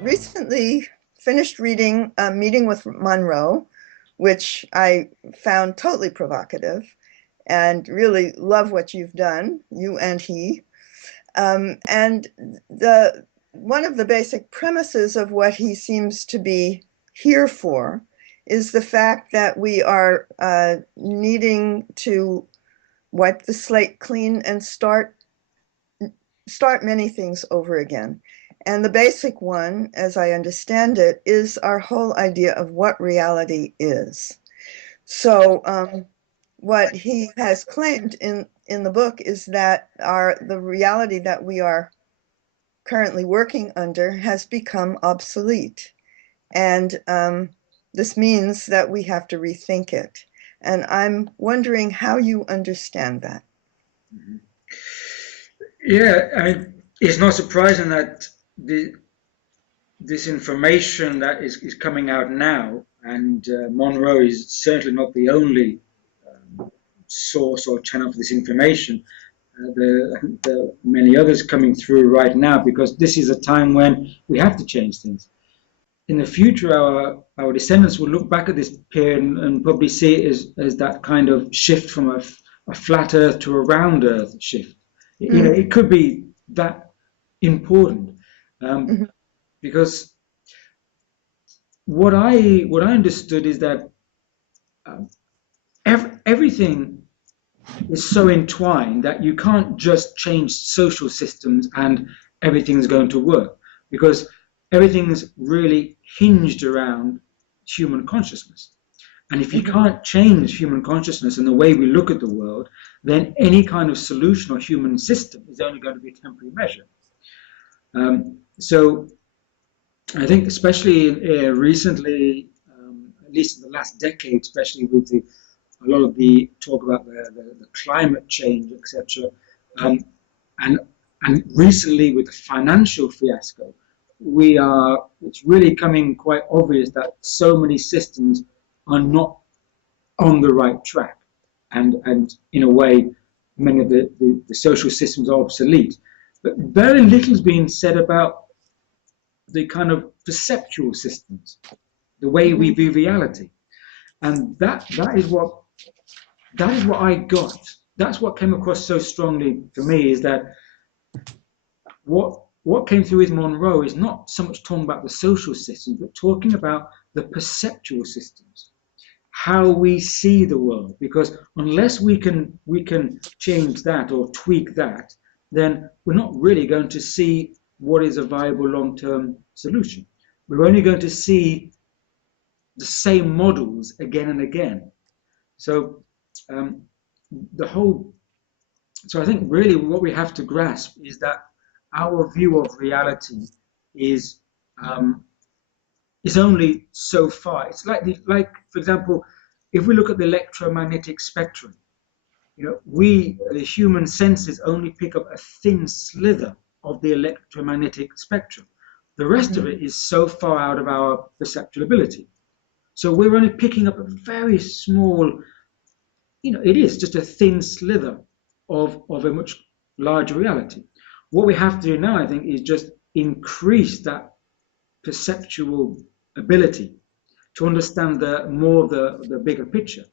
Recently finished reading Meeting with Monroe, which I found totally provocative and really love what you've done, you and he. And the one of the basic premises of what he seems to be here for is the fact that we are needing to wipe the slate clean and start many things over again. And the basic one, as I understand it, is our whole idea of what reality is. So, what he has claimed in the book is that the reality that we are currently working under has become obsolete. And this means that we have to rethink it. And I'm wondering how you understand that. Yeah, I mean, it's not surprising that this information that is coming out now, and Monroe is certainly not the only source or channel for this information. There are many others coming through right now, because this is a time when we have to change things. In the future, our descendants will look back at this period and probably see it as that kind of shift from a flat Earth to a round Earth shift. You know, it could be that important, because what I understood is that everything is so entwined that you can't just change social systems and everything's going to work, because everything's really hinged around human consciousness. And if you can't change human consciousness and the way we look at the world, then any kind of solution or human system is only going to be a temporary measure. So I think especially recently, at least in the last decade, especially with a lot of the talk about the climate change, etc., and recently with the financial fiasco, it's really coming quite obvious that so many systems are not on the right track, and in a way many of the social systems are obsolete. But very little is being said about the kind of perceptual systems, the way we view reality. And that is what I got. That's what came across so strongly for me, is that what came through with Monroe is not so much talking about the social systems, but talking about the perceptual systems, how we see the world. Because unless we can change that or tweak that, then we're not really going to see what is a viable long-term solution. We're only going to see the same models again and again. So so I think really what we have to grasp is that our view of reality is only so far. It's like for example, if we look at the electromagnetic spectrum, you know, the human senses only pick up a thin slither of the electromagnetic spectrum. The rest of it is so far out of our perceptual ability. So we're only picking up a very small, you know, it is just a thin slither of a much larger reality. What we have to do now, I think, is just increase that perceptual ability to understand more of the bigger picture.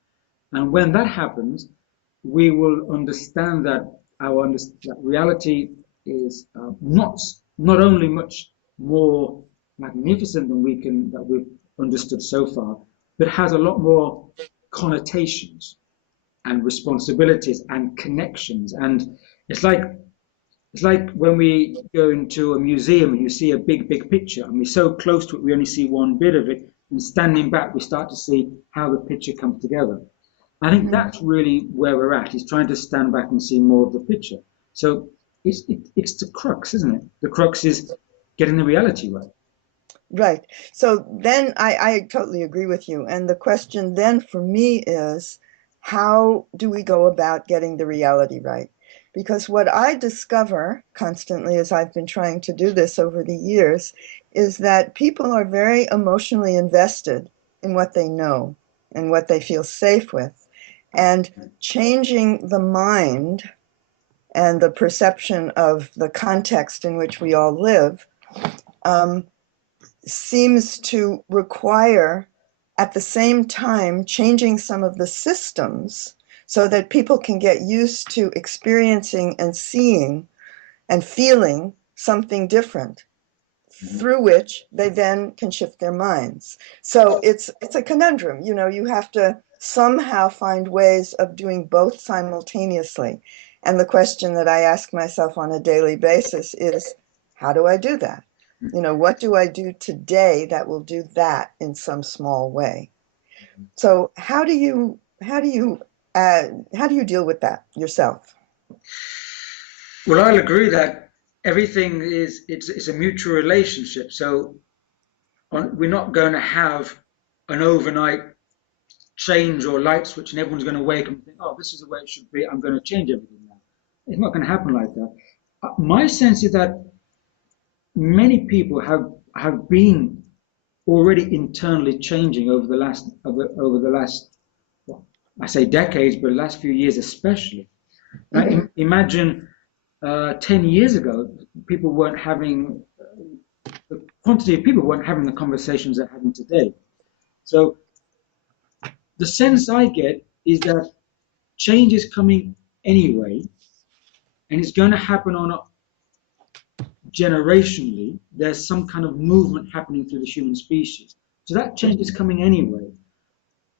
And when that happens, we will understand that that reality is not only much more magnificent than we've understood so far, but has a lot more connotations and responsibilities and connections. And it's like when we go into a museum and you see a big picture, and we're so close to it we only see one bit of it, and standing back we start to see how the picture comes together. I think that's really where we're at, is trying to stand back and see more of the picture. So it's the crux, isn't it? The crux is getting the reality right. Right. So then I totally agree with you. And the question then for me is, how do we go about getting the reality right? Because what I discover constantly as I've been trying to do this over the years is that people are very emotionally invested in what they know and what they feel safe with. And changing the mind and the perception of the context in which we all live um, seems to require, at the same time, changing some of the systems so that people can get used to experiencing and seeing and feeling something different, through which they then can shift their minds. So it's a conundrum. You have to somehow find ways of doing both simultaneously. And the question that I ask myself on a daily basis is, how do I do that? What do I do today that will do that in some small way? So how do you deal with that yourself? Well, I'll agree that everything it's a mutual relationship. So we're not going to have an overnight change or light switch and everyone's going to wake up and think, oh, this is the way it should be. I'm going to change everything now. It's not going to happen like that. My sense is that many people have been already internally changing over the last well, I say decades, but the last few years especially. Mm-hmm. Imagine 10 years ago, people weren't having the quantity of people weren't having the conversations they're having today. So the sense I get is that change is coming anyway, and it's going to happen on a generationally. There's some kind of movement happening through the human species. So that change is coming anyway,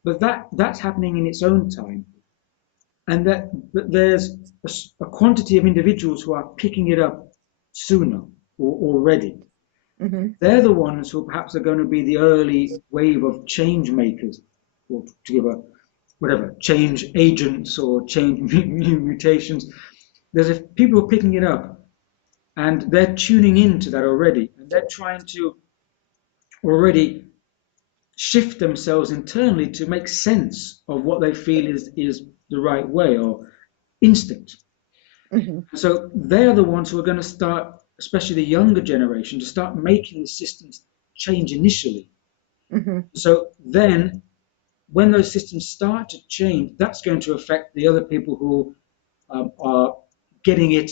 but that's happening in its own time, and but there's a quantity of individuals who are picking it up sooner or already. Mm-hmm. They're the ones who perhaps are going to be the early wave of change makers, or to give a whatever change agents or change mutations. There's people who are picking it up, and they're tuning into that already, and they're trying to already shift themselves internally to make sense of what they feel is the right way or instinct. Mm-hmm. So they're the ones who are going to start, especially the younger generation, to start making the systems change initially. Mm-hmm. So then, when those systems start to change, that's going to affect the other people who are getting it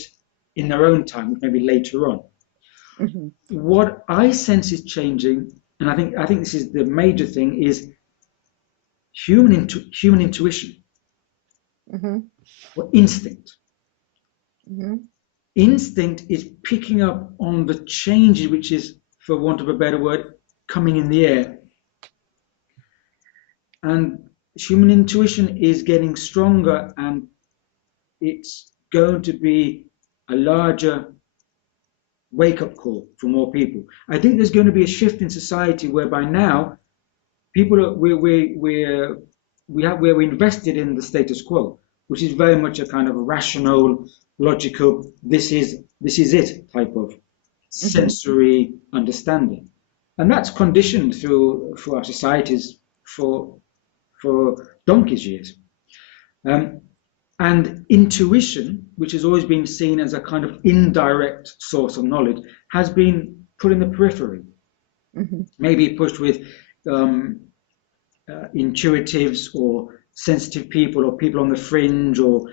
in their own time, maybe later on. Mm-hmm. What I sense is changing, and I think this is the major thing, is human intuition Mm-hmm. or instinct. Mm-hmm. Instinct is picking up on the changes which is, for want of a better word, coming in the air. And human intuition is getting stronger, and it's going to be a larger wake up call for more people. I think there's going to be a shift in society whereby now people are we're invested in the status quo, which is very much a kind of a rational, logical, this is it type of Mm-hmm. sensory understanding, and that's conditioned through our societies for donkey's years. Um, and intuition, which has always been seen as a kind of indirect source of knowledge, has been put in the periphery, Mm-hmm. maybe pushed with um, intuitives or sensitive people or people on the fringe, or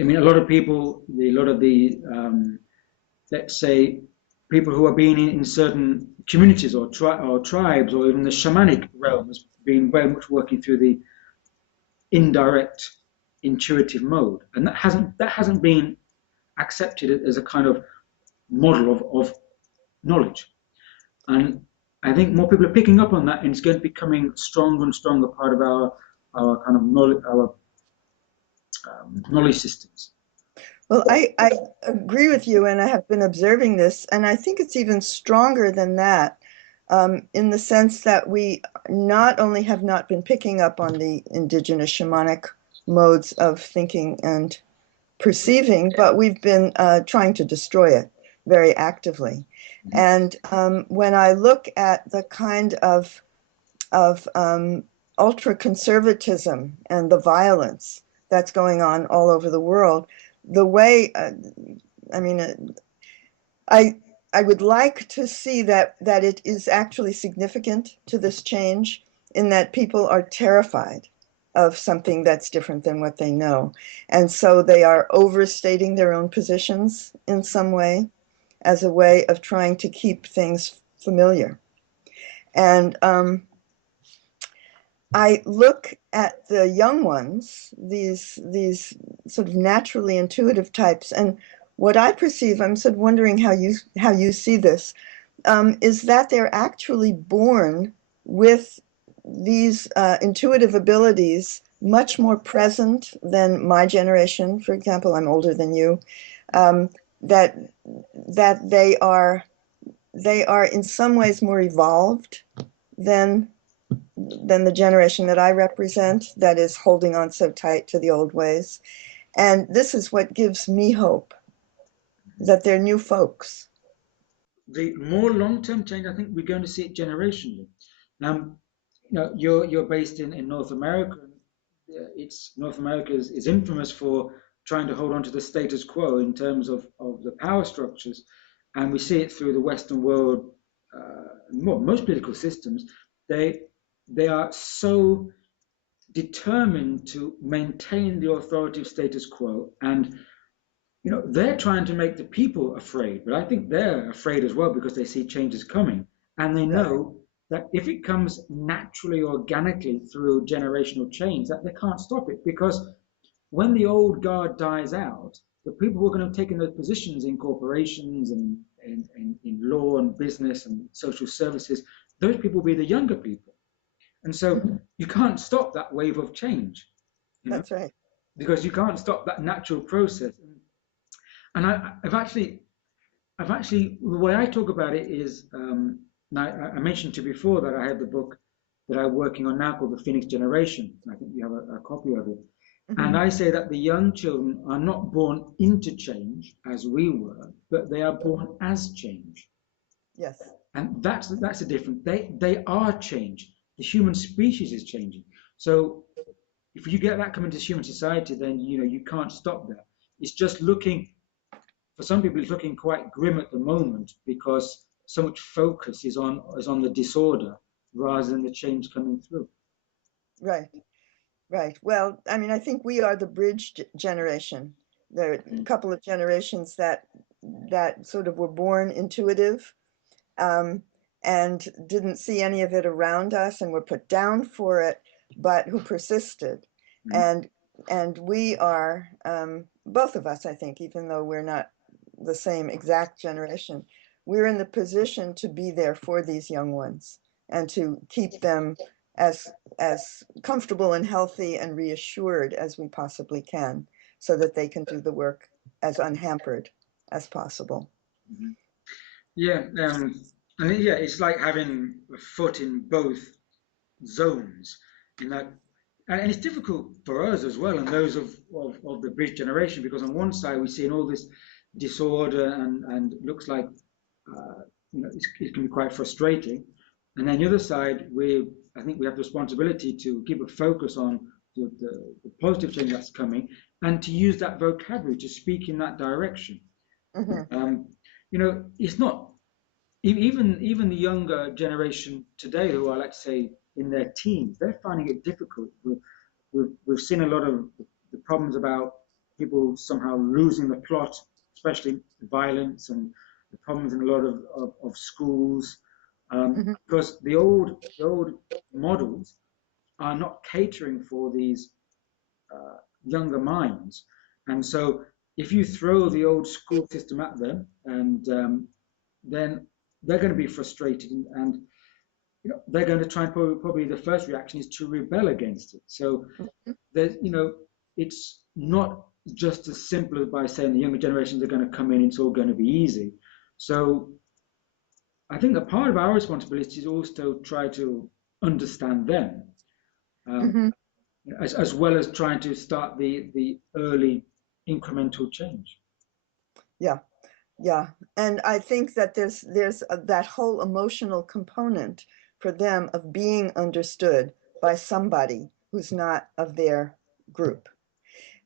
I mean, a lot of people, a lot of the let's say people who are being in certain communities or tribes or even the shamanic realm has been very much working through the indirect intuitive mode, and that hasn't been accepted as a kind of model of knowledge. And I think more people are picking up on that, and it's going to be becoming stronger and stronger part of our kind of knowledge, our knowledge systems. Well, I agree with you, and I have been observing this, and I think it's even stronger than that, in the sense that we not only have not been picking up on the indigenous shamanic modes of thinking and perceiving, but we've been trying to destroy it very actively. And when I look at the kind of ultra conservatism and the violence that's going on all over the world, the way I mean, I I would like to see that it is actually significant to this change, in that people are terrified of something that's different than what they know. And so they are overstating their own positions in some way as a way of trying to keep things familiar. And I look at the young ones, these sort of naturally intuitive types, and what I perceive, I'm sort of wondering how you see this, is that they're actually born with these intuitive abilities much more present than my generation. For example, I'm older than you. Um, that that they are in some ways more evolved than the generation that I represent, that is holding on so tight to the old ways. And this is what gives me hope, that they're new folks. The more long-term change, I think we're going to see it generationally. Um, you're based in North America. It's North America is infamous for trying to hold on to the status quo in terms of the power structures, and we see it through the Western world. Most political systems, they they are so determined to maintain the authoritative status quo, and they're trying to make the people afraid, but I think they're afraid as well because they see changes coming, and they Right. know that if it comes naturally, organically through generational change, that they can't stop it, because when the old guard dies out, the people who are going to have taken those positions in corporations and in law and business and social services, those people will be the younger people. And so Mhm. you can't stop that wave of change, you know, That's right. because you can't stop that natural process. And I've actually, the way I talk about it is, I mentioned to you before that I have the book that I'm working on now called The Phoenix Generation. I think you have a copy of it. And Hmm. I say that the young children are not born into change as we were, but they are born as change. Yes. And that's the difference. They are change. The human species is changing. So if you get that coming to human society, then you can't stop that. It's just looking, for some people, it's looking quite grim at the moment because so much focus is on the disorder rather than the change coming through. Right. Right. Well, I mean, I think we are the bridge generation. There are a couple of generations that sort of were born intuitive, um, and didn't see any of it around us and were put down for it, but who persisted. Mhm. And we are, both of us, I think, even though we're not the same exact generation, we're in the position to be there for these young ones and to keep them as comfortable and healthy and reassured as we possibly can, so that they can do the work as unhampered as possible. Mhm. Yeah, and yeah, it's like having a foot in both zones. In that, and it's difficult for us as well, and those of the bridge generation, because on one side we're seeing all this disorder, and it looks like it can be quite frustrating. And then the other side, I think we have the responsibility to keep a focus on the positive change that's coming, and to use that vocabulary to speak in that direction. Hmm. Um, it's not even the younger generation today, who are, let's say, in their teens, they're finding it difficult. We've seen a lot of the problems about people somehow losing the plot, especially violence, and the problems in a lot of schools, Hmm. because the old models are not catering for these younger minds. And so if you throw the old school system at them, and then they're going to be frustrated, and they're going to try and probably the first reaction is to rebel against it. So there's it's not just as simple as by saying the younger generations are going to come in, it's all going to be easy. So I think a part of our responsibility is also to try to understand them, um, Hmm. as well as trying to start the early incremental change. Yeah. Yeah, and I think that that whole emotional component for them of being understood by somebody who's not of their group.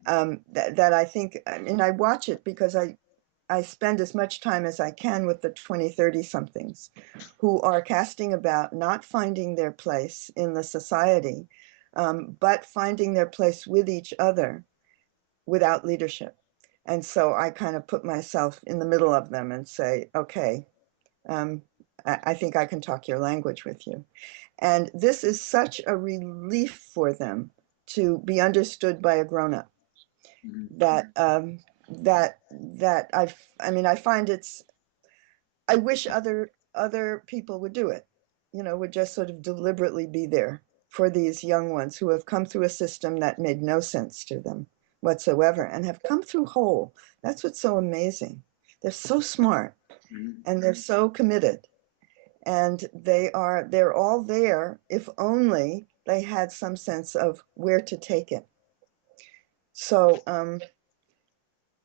That I think, and I watch it because I spend as much time as I can with the 20, 30 somethings who are casting about, not finding their place in the society, but finding their place with each other without leadership. And so I kind of put myself in the middle of them and say, okay, I think I can talk your language with you. And this is such a relief for them to be understood by a grown-up that I mean, I find I wish other people would do it, would just sort of deliberately be there for these young ones who have come through a system that made no sense to them whatsoever and have come through whole. That's what's so amazing. They're so smart and they're so committed, and they're all there if only they had some sense of where to take it. So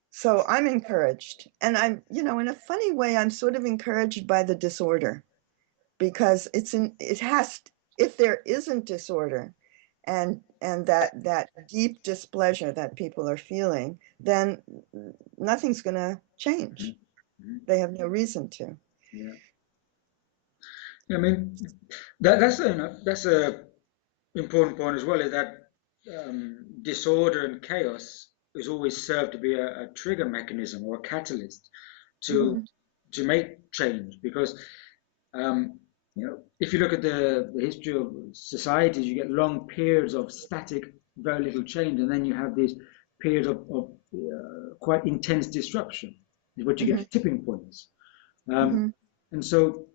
so I'm encouraged, and I'm, in a funny way, I'm sort of encouraged by the disorder, because it has, if there isn't disorder and that deep displeasure that people are feeling, then nothing's going to change. They have no reason to. Yeah. I mean, that's a important point as well, is that disorder and chaos is always served to be a trigger mechanism or a catalyst to Mhm, to make change. Because if you look at the history of societies, you get long periods of static, very little change, and then you have these periods of quite intense disruption. Is what you mhm, get tipping points, mhm, and so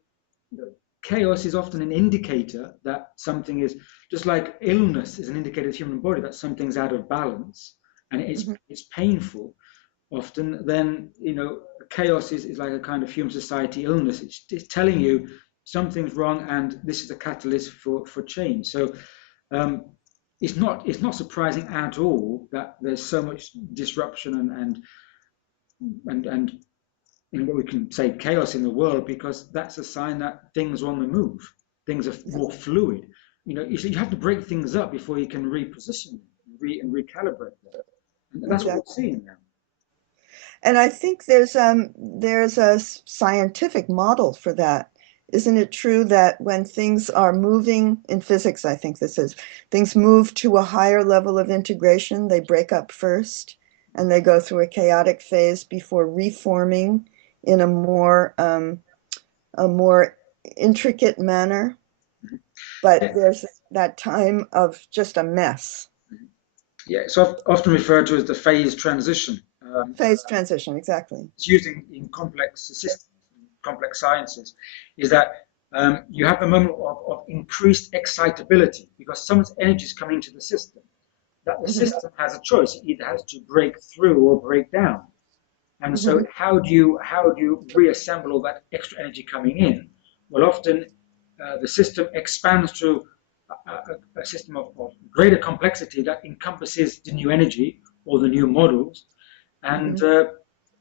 chaos is often an indicator that something is, just like illness is an indicator of the human body that something's out of balance and mhm. it's painful often. Then chaos is like a kind of human society illness. It's telling you something's wrong and this is a catalyst for change. So um, it's not surprising at all that there's so much disruption and what we can say chaos in the world, because that's a sign that things are on the move. Things are more fluid. You have to break things up before you can reposition them and recalibrate them. And that's what we're Exactly. seeing now. And I think there's a scientific model for that. Isn't it true that when things are moving in physics, I think this is, things move to a higher level of integration, they break up first and they go through a chaotic phase before reforming in a more intricate manner. But Yeah, there's that time of just a mess. yeah. It's often referred to as the phase transition. Phase transition, exactly. It's used in complex systems, complex sciences, is that you have a moment of increased excitability because so much energy is coming into the system that the Hmm. system has a choice. It either has to break through or break down. And so Hmm. how do you reassemble all that extra energy coming in? Well, often the system expands to a system of greater complexity that encompasses the new energy or the new models, and Hmm.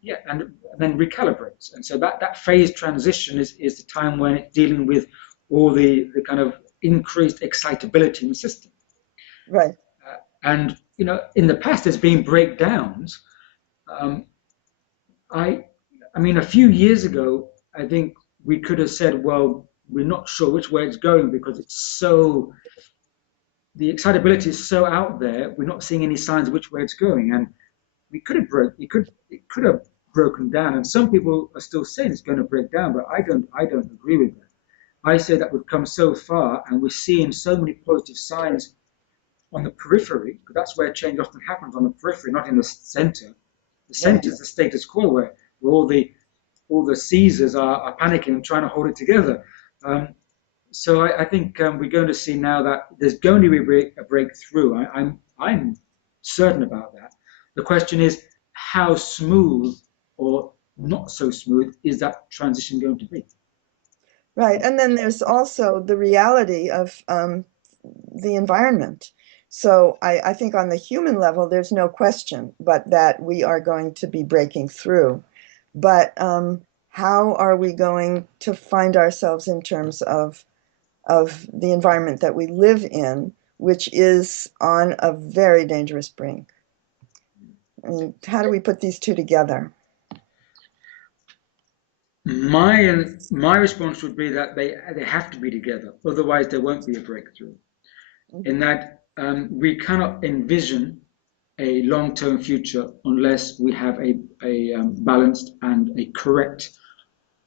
yeah, and then recalibrates. And so that phase transition is the time when it's dealing with all the kind of increased excitability in the system. Right. And in the past, there's been breakdowns. Um, I, I mean, a few years ago, I think we could have said, well, we're not sure which way it's going because the excitability is so out there. We're not seeing any signs of which way it's going, and it could have broken down. And some people are still saying it's going to break down, but I don't agree with that. I say that we've come so far, and we're seeing so many positive signs on the periphery, because that's where change often happens, on the periphery, not in the center. The Right. center is the status quo, where all the Caesars are panicking and trying to hold it together. Um, so I think we're going to see now that there's going to be a breakthrough. I'm certain about that. The question is, how smooth or not so smooth is that transition going to be? Right. And then there's also the reality of the environment. So I think on the human level, there's no question but that we are going to be breaking through. But how are we going to find ourselves in terms of the environment that we live in, which is on a very dangerous brink? And how do we put these two together? My response would be that they have to be together, otherwise there won't be a breakthrough. In Hmm. that we cannot envision a long-term future unless we have a balanced and a correct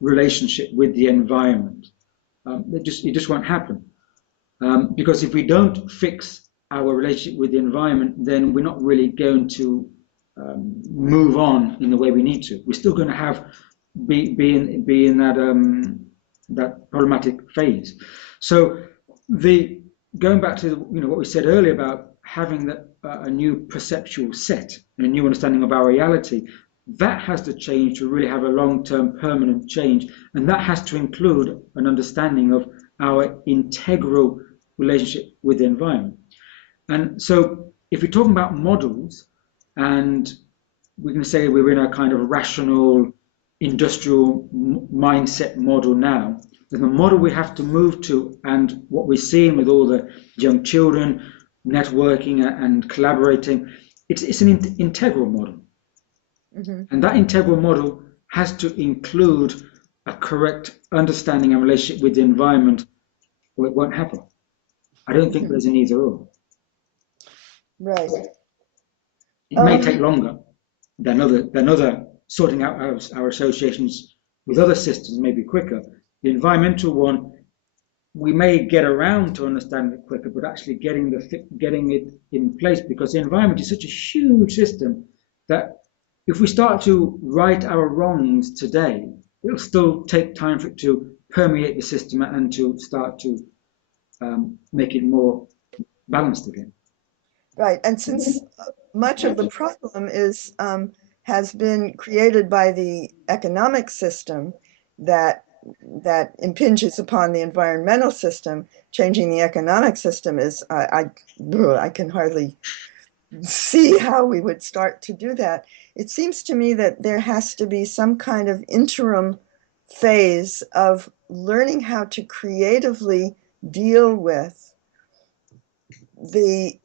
relationship with the environment. It just won't happen. Because if we don't fix our relationship with the environment, then we're not really going to move on in the way we need to. We're still going to have be in that problematic phase. So the going back to what we said earlier about having a new perceptual set and a new understanding of our reality, that has to change to really have a long-term permanent change, and that has to include an understanding of our integral relationship with the environment. And so if we're talking about models, and we can say we're in a kind of rational industrial mindset model now, then the model we have to move to, and what we're seeing with all the young children networking and collaborating, it's an integral model. Mm-hmm. And that integral model has to include a correct understanding and relationship with the environment, or it won't happen. I don't think there's an either or. Right. It may take longer than other sorting out our associations with other systems, may be quicker. The environmental one, we may get around to understanding it quicker, but actually getting it in place, because the environment is such a huge system that if we start to right our wrongs today, it'll still take time for it to permeate the system and to start to make it more balanced again. Right, and since much of the problem has been created by the economic system that impinges upon the environmental system, changing the economic system is I can hardly see how we would start to do that. It seems to me that there has to be some kind of interim phase of learning how to creatively deal with the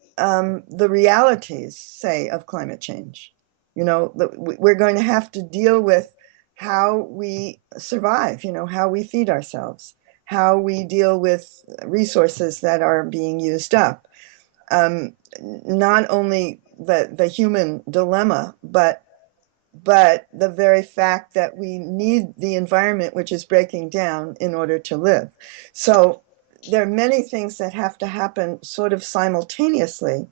realities, say, of climate change. We're going to have to deal with how we survive, how we feed ourselves, how we deal with resources that are being used up. Not only the human dilemma, but the very fact that we need the environment which is breaking down in order to live. So there are many things that have to happen sort of simultaneously,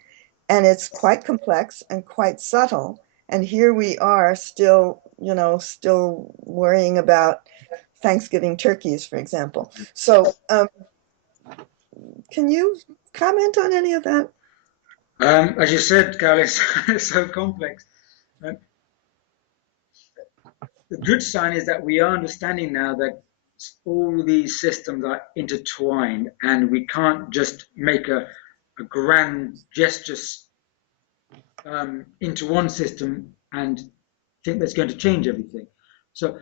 and it's quite complex and quite subtle. And here we are still worrying about Thanksgiving turkeys, for example. So can you comment on any of that? As you said, Carol, it's so complex. The good sign is that we are understanding now that all these systems are intertwined, and we can't just make a grand gesture into one system and think that's going to change everything. So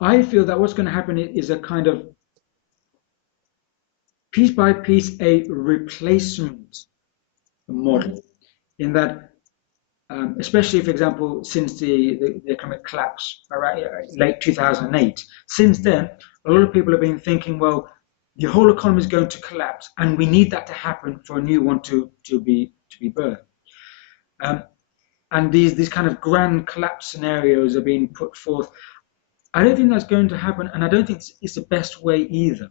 I feel that what's going to happen is a kind of piece by piece a replacement model, in that especially, for example, since the economic collapse around late 2008, since then, a lot of people have been thinking, well, the whole economy is going to collapse, and we need that to happen for a new one to be birthed. And these kind of grand collapse scenarios are being put forth. I don't think that's going to happen, and I don't think it's the best way either,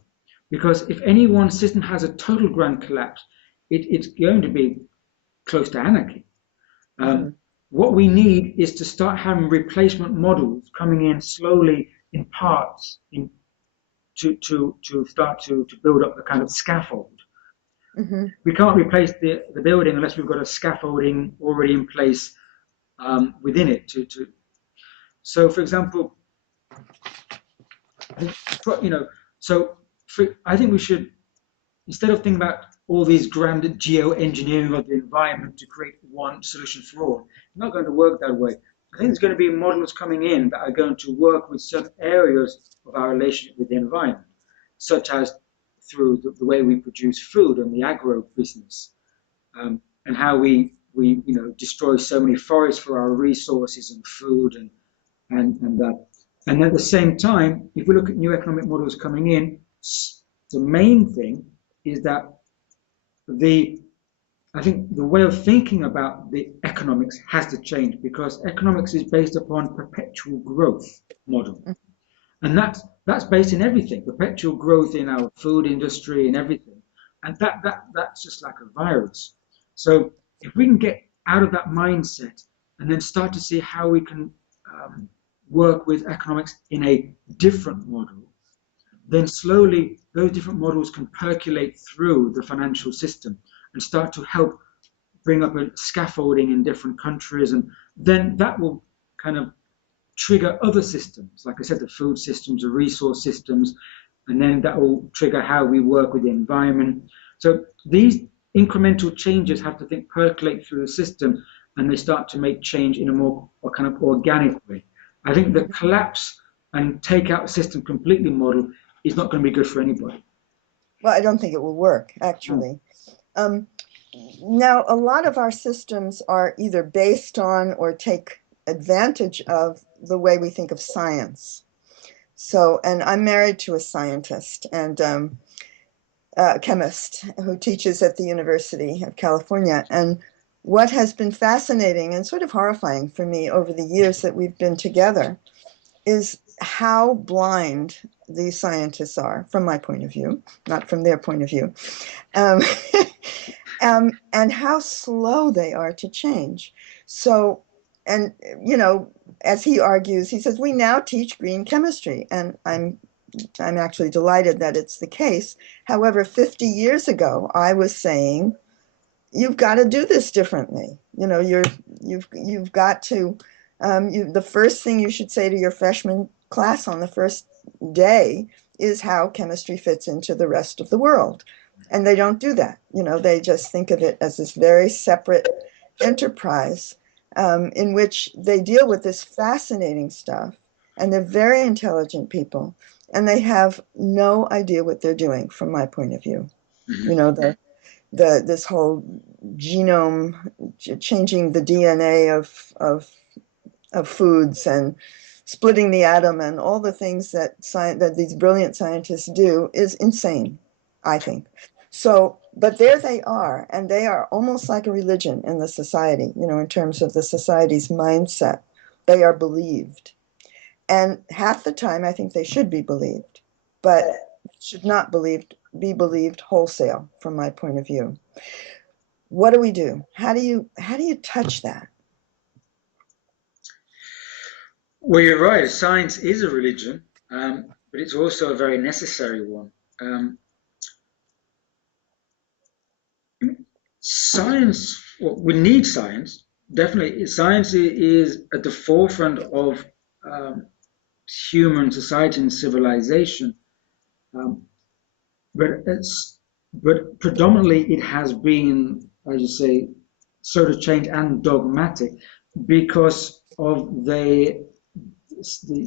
because if any one system has a total grand collapse, it's going to be close to anarchy. What we need is to start having replacement models coming in slowly in parts to start to build up the kind of scaffold. Mm-hmm. We can't replace the building unless we've got a scaffolding already in place within it. So, for example, I think we should, instead of thinking about all these grand geoengineering of the environment to create one solution for all, it's not going to work that way. I think there's going to be models coming in that are going to work with certain areas of our relationship with the environment, such as through the way we produce food and the agro business, and how we destroy so many forests for our resources and food and that. And at the same time, if we look at new economic models coming in, the main thing is that I think the way of thinking about the economics has to change, because economics is based upon perpetual growth model. And that's based in everything, perpetual growth in our food industry and everything. And that's just like a virus. So if we can get out of that mindset and then start to see how we can work with economics in a different model, then slowly those different models can percolate through the financial system and start to help bring up a scaffolding in different countries. And then that will kind of trigger other systems, like I said, the food systems, the resource systems, and then that will trigger how we work with the environment. So these incremental changes have to think percolate through the system, and they start to make change in a more kind of organic way. I think the collapse and take out the system completely model is not going to be good for anybody. Well, I don't think it will work, actually. Um, Now, a lot of our systems are either based on or take advantage of the way we think of science. So, and I'm married to a scientist and a chemist who teaches at the University of California. And what has been fascinating and sort of horrifying for me over the years that we've been together is how blind these scientists are, from my point of view, not from their point of view. Um, and how slow they are to change. So, and as he argues, he says we now teach green chemistry, and I'm actually delighted that it's the case. However, 50 years ago, I was saying you've got to do this differently. You've got to. The first thing you should say to your freshman class on the first day is how chemistry fits into the rest of the world. And they don't do that. They just think of it as this very separate enterprise in which they deal with this fascinating stuff. And they're very intelligent people. And they have no idea what they're doing, from my point of view. This whole genome, changing the DNA of foods and splitting the atom and all the things that these brilliant scientists do is insane, I think. So, but there they are, and they are almost like a religion in the society, in terms of the society's mindset. They are believed. And half the time, I think they should be believed, but should not be believed wholesale, from my point of view. What do we do? How do you touch that? Well, you're right. Science is a religion, but it's also a very necessary one. Science, well, we need science. Definitely, science is at the forefront of human society and civilization. Um, but predominantly it has been, as you say, sort of changed and dogmatic because of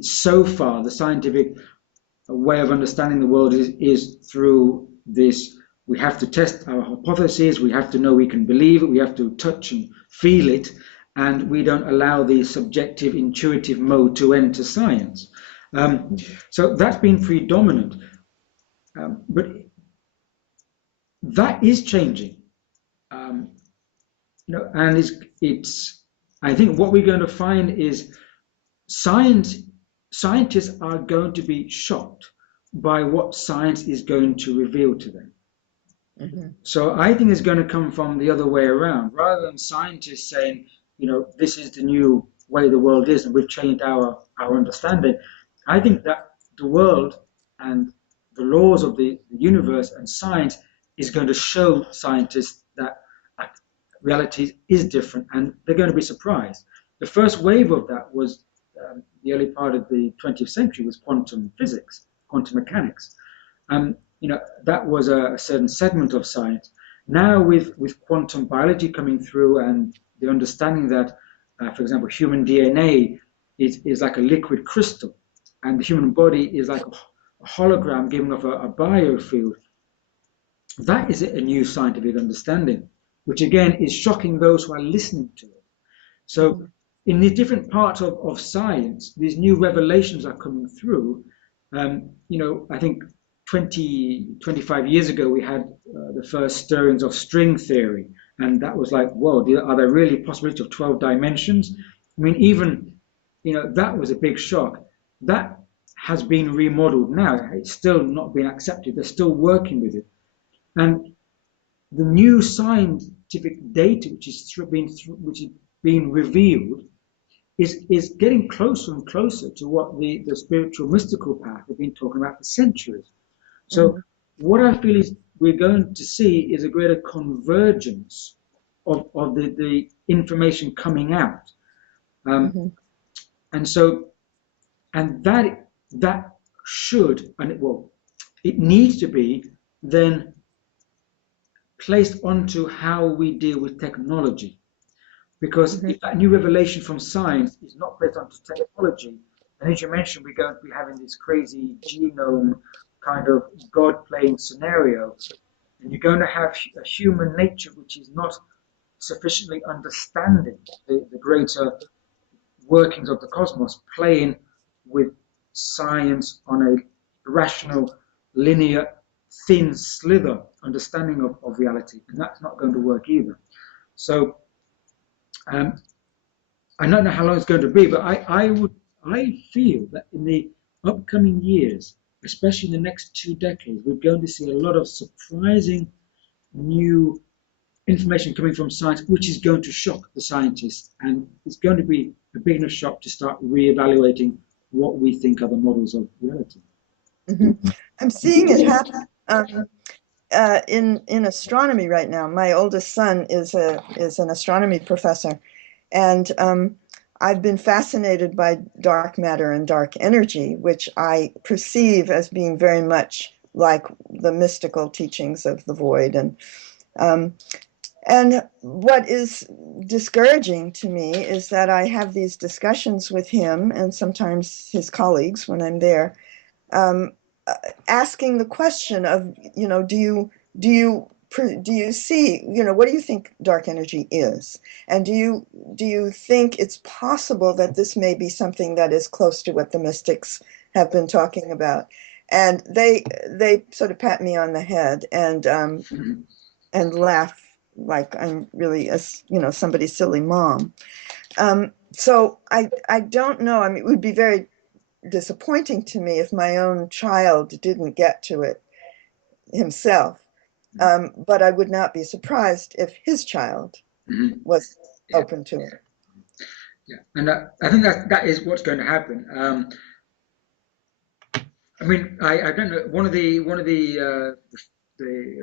so far the scientific way of understanding the world is through this. We have to test our hypotheses, we have to know we can believe it, we have to touch and feel it, and we don't allow the subjective intuitive mode to enter science. So that's been predominant, but that is changing. And it's I think what we're going to find is scientists are going to be shocked by what science is going to reveal to them. Mm-hmm. So I think it's going to come from the other way around, rather than scientists saying, this is the new way the world is and we've changed our understanding. I think that the world and the laws of the universe and science is going to show scientists that reality is different, and they're going to be surprised. The first wave of that was the early part of the 20th century was quantum physics, quantum mechanics. That was a certain segment of science. Now with quantum biology coming through and the understanding that, for example, human DNA is like a liquid crystal, and the human body is like a hologram giving off a biofield. That is a new scientific understanding, which again is shocking those who are listening to it. So in the different parts of science, these new revelations are coming through. I think 25 years ago, we had the first stirrings of string theory. And that was like, whoa, are there really possibilities of 12 dimensions? I mean, even, that was a big shock. That has been remodeled now. It's still not been accepted. They're still working with it. And the new scientific data which is being revealed is getting closer and closer to what the spiritual mystical path have been talking about for centuries. So what I feel is we're going to see is a greater convergence of the information coming out. And so, and that should, and it needs to be then placed onto how we deal with technology. Because if that new revelation from science is not based on technology, and as you mentioned, we're going to be having this crazy genome kind of God playing scenario, and you're going to have a human nature which is not sufficiently understanding the greater workings of the cosmos, playing with science on a rational, linear, thin slither understanding of reality, and that's not going to work either. So I don't know how long it's going to be, but I feel that in the upcoming years, especially in the next 2 decades, we're going to see a lot of surprising new information coming from science, which is going to shock the scientists, and it's going to be a big enough shock to start re-evaluating what we think are the models of reality. I'm seeing it happen in astronomy right now. My oldest son is an astronomy professor, and I've been fascinated by dark matter and dark energy, which I perceive as being very much like the mystical teachings of the void. And what is discouraging to me is that I have these discussions with him and sometimes his colleagues when I'm there, asking the question of, do you see, what do you think dark energy is? And do you think it's possible that this may be something that is close to what the mystics have been talking about? And they sort of pat me on the head and laugh like I'm really somebody's silly mom. So I don't know. I mean, it would be very disappointing to me if my own child didn't get to it himself. But I would not be surprised if his child was open to it. Yeah, and I think that is what's going to happen. I mean, I don't know. One of the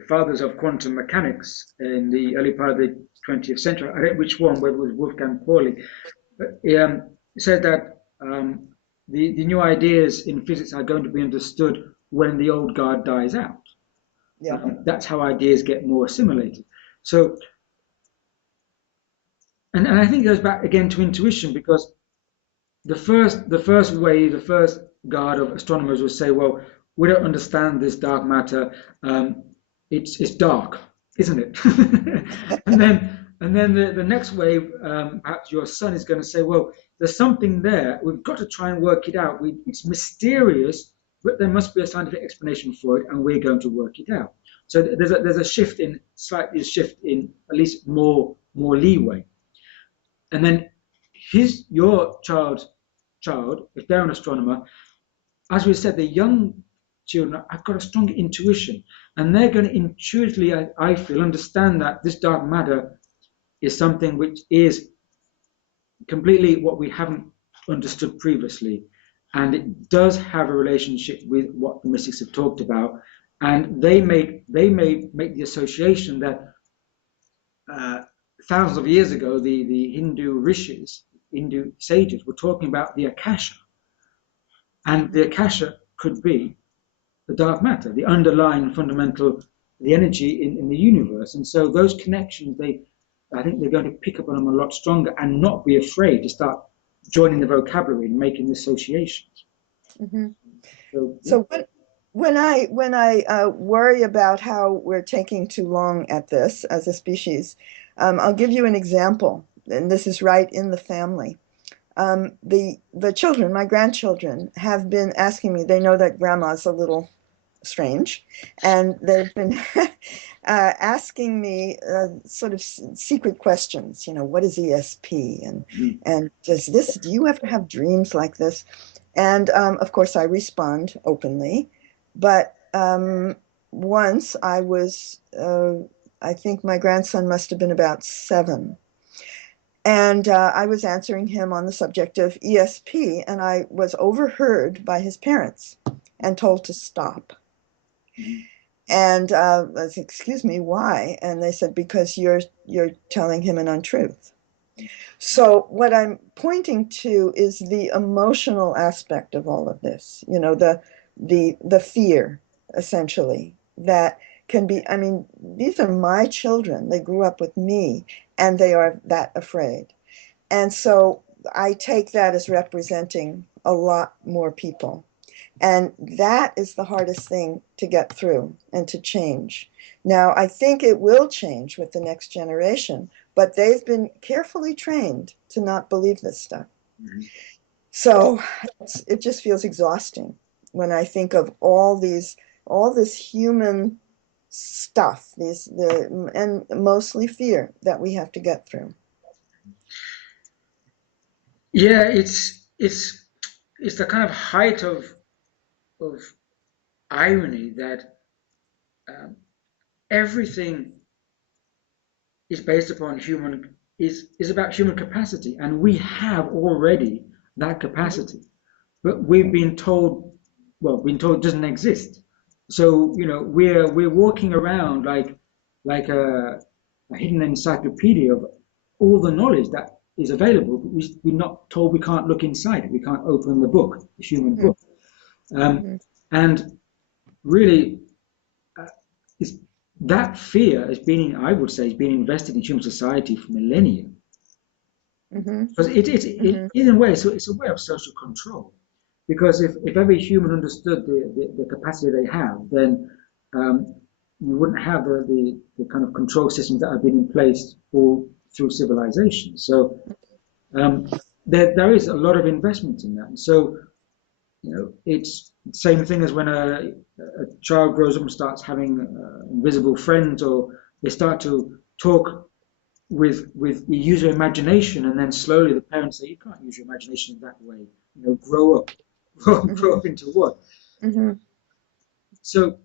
fathers of quantum mechanics in the early part of the 20th century, I don't know which one, whether it was Wolfgang Pauli, but he said that the new ideas in physics are going to be understood when the old guard dies out. Yeah. That's how ideas get more assimilated. So, and I think it goes back again to intuition, because the first guard of astronomers will say, well, we don't understand this dark matter. It's dark, isn't it? and then the next wave, perhaps your son is going to say, well, there's something there. We've got to try and work it out. It's mysterious, but there must be a scientific explanation for it, and we're going to work it out. So there's a slightly shift in at least more leeway. And then your child, if they're an astronomer, as we said, the young children have got a strong intuition, and they're going to intuitively, I feel, understand that this dark matter is something which is completely what we haven't understood previously, and it does have a relationship with what the mystics have talked about, and they may make the association that thousands of years ago the Hindu sages were talking about the Akasha, and the Akasha could be the dark matter, the underlying fundamental, the energy in the universe. And so those connections, I think they're going to pick up on them a lot stronger and not be afraid to start joining the vocabulary and making the associations. So when I worry about how we're taking too long at this as a species, I'll give you an example, and this is right in the family. The children, my grandchildren, have been asking me. They know that Grandma's a little strange, and they've been asking me sort of secret questions. What is ESP, and do you ever have dreams like this? And of course, I respond openly, but once I think my grandson must have been about 7. And I was answering him on the subject of ESP, and I was overheard by his parents and told to stop. And I said, "Excuse me, why?" And they said, "Because you're telling him an untruth." So what I'm pointing to is the emotional aspect of all of this. The fear, essentially, that can be. I mean, these are my children. They grew up with me, and they are that afraid. And so I take that as representing a lot more people. And that is the hardest thing to get through and to change. Now, I think it will change with the next generation, but they've been carefully trained to not believe this stuff. Mm-hmm. So it just feels exhausting when I think of all this human stuff, and mostly fear that we have to get through. Yeah, it's the kind of height of irony that um, everything is based upon is about human capacity, and we have already that capacity, but we've been told, well, been told it doesn't exist. So we're walking around like a hidden encyclopedia of all the knowledge that is available, but we're not told we can't look inside it. We can't open the book, the human book. Mm-hmm. And really, uh, is that fear has been, I would say, has been invested in human society for millennia. Mm-hmm. Because Mm-hmm. in a way, so it's a way of social control. Because if every human understood the capacity they have, then you wouldn't have the kind of control systems that have been in place all through civilization. So there is a lot of investment in that. And so it's the same thing as when a child grows up and starts having invisible friends, or they start to talk with you use your imagination, and then slowly the parents say you can't use your imagination in that way. Grow up, grow Mm-hmm. up into what? Mm-hmm. So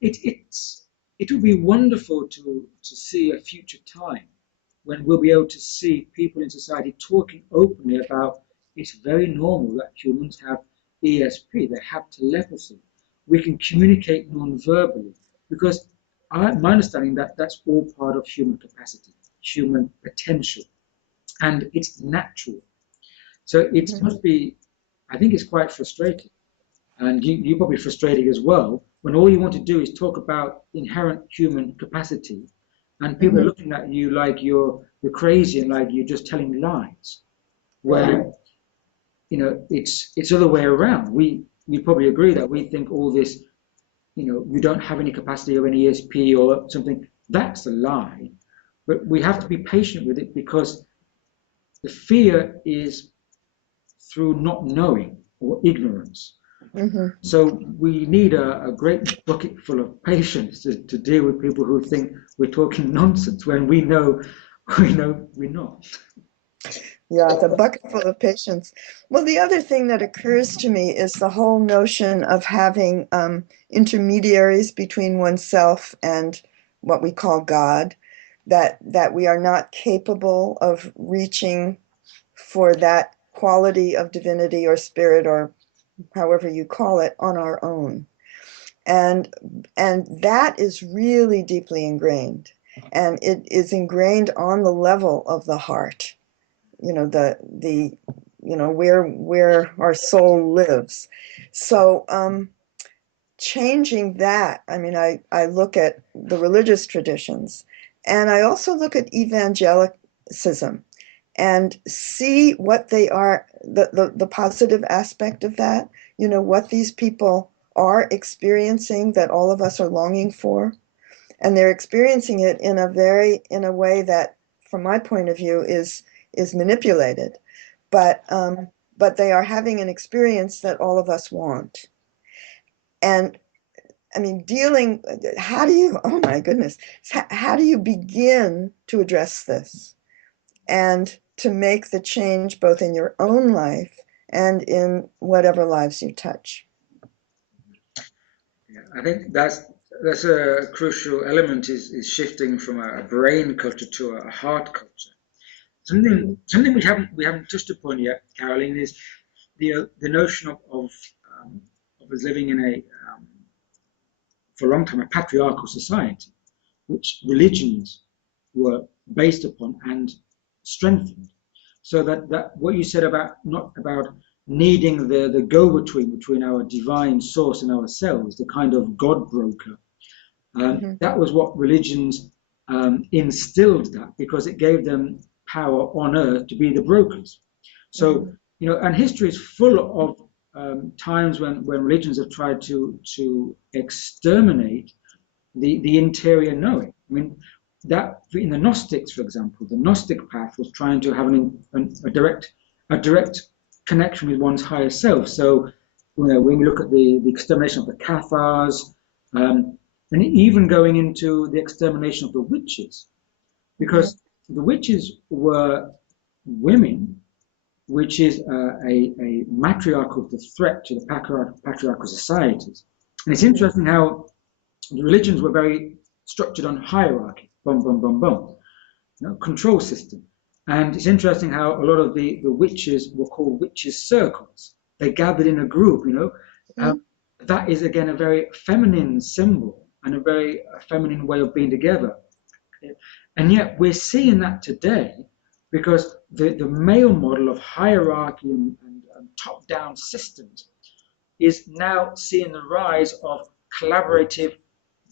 it it's it would be wonderful to see a future time when we'll be able to see people in society talking openly about it's very normal that humans have ESP, they have telepathy. We can communicate non-verbally because my understanding that that's all part of human capacity, human potential, and it's natural. So it Mm-hmm. must be, I think it's quite frustrating, and you're probably frustrated as well, when all you want to do is talk about inherent human capacity, and people are Mm-hmm. looking at you like you're crazy and like you're just telling lies. Where it's the other way around. You probably agree that we think all this, you don't have any capacity or any ESP or something. That's a lie. But we have to be patient with it because the fear is through not knowing or ignorance. Mm-hmm. So we need a great bucket full of patience to deal with people who think we're talking nonsense when we know we're not. Yeah, the bucket full of patience. Well, the other thing that occurs to me is the whole notion of having intermediaries between oneself and what we call God, that we are not capable of reaching for that quality of divinity or spirit or however you call it on our own. And and that is really deeply ingrained. And it is ingrained on the level of the heart, the where our soul lives. So changing that, I mean, I look at the religious traditions, and I also look at evangelicism and see what they are, the positive aspect of that, what these people are experiencing that all of us are longing for. And they're experiencing it in a way that, from my point of view, is manipulated, but but they are having an experience that all of us want. And I mean, oh my goodness, how do you begin to address this and to make the change both in your own life and in whatever lives you touch? Yeah, I think that's a crucial element is shifting from a brain culture to a heart culture. Something we haven't touched upon yet, Caroline, is the notion of us living in for a long time a patriarchal society, which religions were based upon and strengthened. So that what you said about not about needing the go-between our divine source and ourselves, the kind of God broker, Hmm. that was what religions instilled, that because it gave them power on earth to be the brokers. So, Hmm. and history is full of times when religions have tried to exterminate the interior knowing. I mean, that in the Gnostics, for example, the Gnostic path was trying to have a direct connection with one's higher self. So, when we look at the extermination of the Cathars, and even going into the extermination of the witches, Hmm. because the witches were women, which is a matriarchal threat to the patriarchal societies. And it's Hmm. interesting how the religions were very structured on hierarchy, boom, boom, boom, boom, control system. And it's interesting how a lot of the witches were called witches' circles. They gathered in a group, Um, that is, again, a very feminine symbol and a very feminine way of being together. And yet we're seeing that today because the male model of hierarchy and top-down systems is now seeing the rise of collaborative,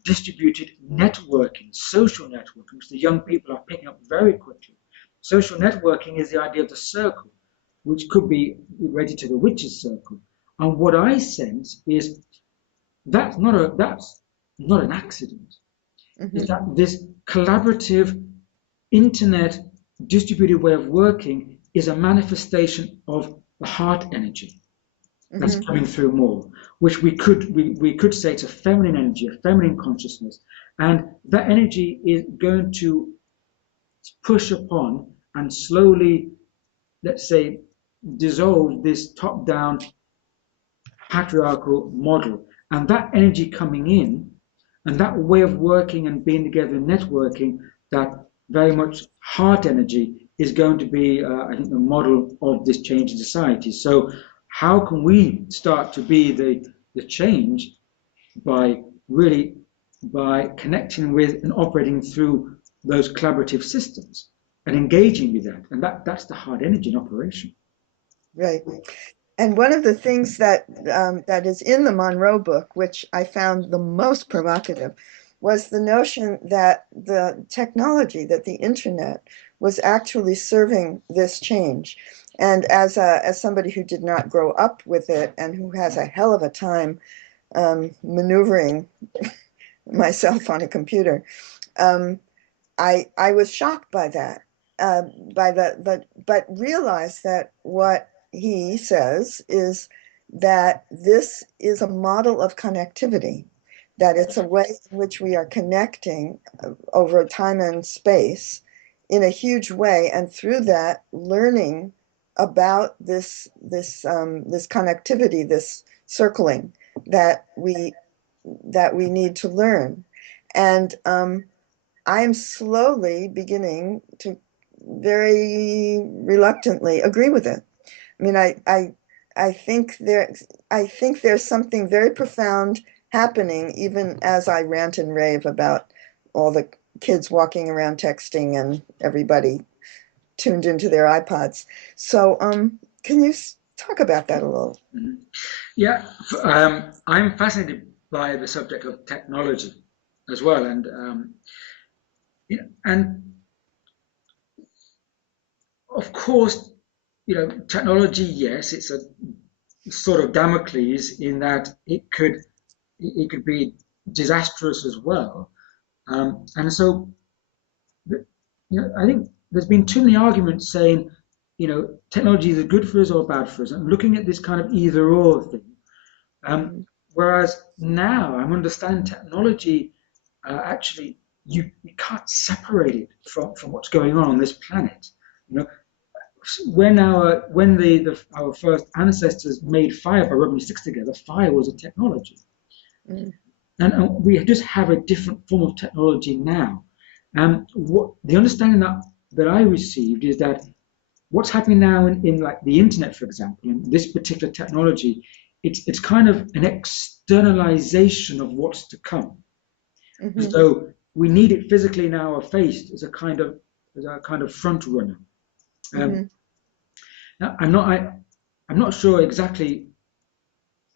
distributed networking, social networking, which the young people are picking up very quickly. Social networking is the idea of the circle, which could be related to the witches' circle. And what I sense is that's not an accident. Is Hmm. that this collaborative internet distributed way of working is a manifestation of the heart energy that's Hmm. coming through more, which we could say it's a feminine energy, a feminine consciousness, and that energy is going to push upon and slowly, let's say, dissolve this top-down patriarchal model, and that energy coming in, and that way of working and being together and networking, that very much heart energy is going to be, I think, the model of this change in society. So how can we start to be the change by really by connecting with and operating through those collaborative systems and engaging with that, and that's the hard energy in operation. Right. And one of the things that is in the Monroe book, which I found the most provocative, was the notion that the technology, that the internet, was actually serving this change. And as somebody who did not grow up with it and who has a hell of a time maneuvering myself on a computer, um, I was shocked by that, but realized that what he says is that this is a model of connectivity, that it's a way in which we are connecting over time and space in a huge way, and through that learning about this connectivity, this circling that we need to learn, and I'm slowly beginning to very reluctantly agree with it. I mean, I think there's something very profound happening, even as I rant and rave about all the kids walking around texting and everybody tuned into their iPods. So, can you talk about that a little? Mhm. Yeah, I'm fascinated by the subject of technology as well, and of course, technology. Yes, it's a sort of Damocles in that it could be disastrous as well, and so I think there's been too many arguments saying technology is good for us or bad for us, and looking at this kind of either or thing. Um, Mhm. Whereas now I'm understanding technology, actually, you can't separate it from what's going on this planet. You know, when our first ancestors made fire by rubbing sticks together, fire was a technology. Mm, And we just have a different form of technology now. And what the understanding that I received is that what's happening now in like the internet, for example, in this particular technology, it's kind of an externalization of what's to come. mhm, So we need it physically in our face as a kind of front runner. Um, mhm, now, I'm not sure exactly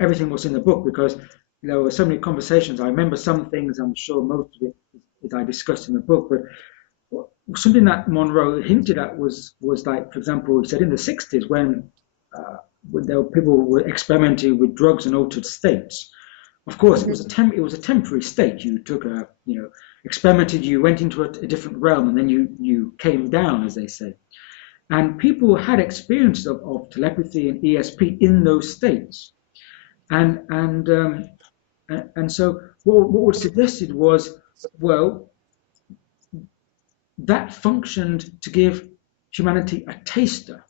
everything was in the book because there were so many conversations. I remember some things. I'm sure most of it is I discussed in the book, but something that Monroe hinted at was like, for example, he said in the '60s when there were people who were experimenting with drugs in altered states. Of course, mhm, it was a temporary state. You took a experimented. You went into a different realm, and then you came down, as they say. And people had experiences of telepathy and ESP in those states. And and um, and so what was suggested was, well, that functioned to give humanity a taster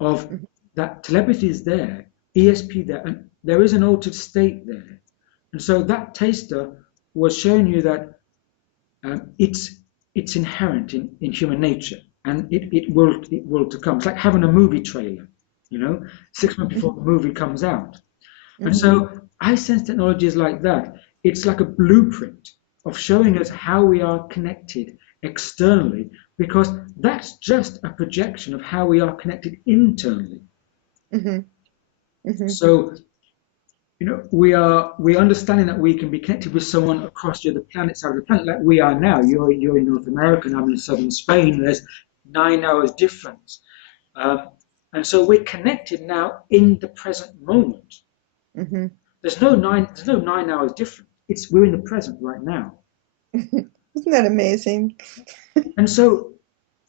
of mhm, that telepathy is there, ESP there, and there is an altered state there. And so that taster was showing you that it's inherent in human nature, and it will to come. It's like having a movie trailer, 6 months before the movie comes out. And mhm, so I sense technology is like that. It's like a blueprint of showing us how we are connected externally, because that's just a projection of how we are connected internally. mhm, mhm, So, we're understanding that we can be connected with someone across the other planet, side of the planet, like we are now. You're in North America, and I'm in southern Spain. There's 9 hours difference. Um, and so we're connected now in the present moment. mhm. There's no 9 hours difference. We're in the present right now. Isn't that amazing? And so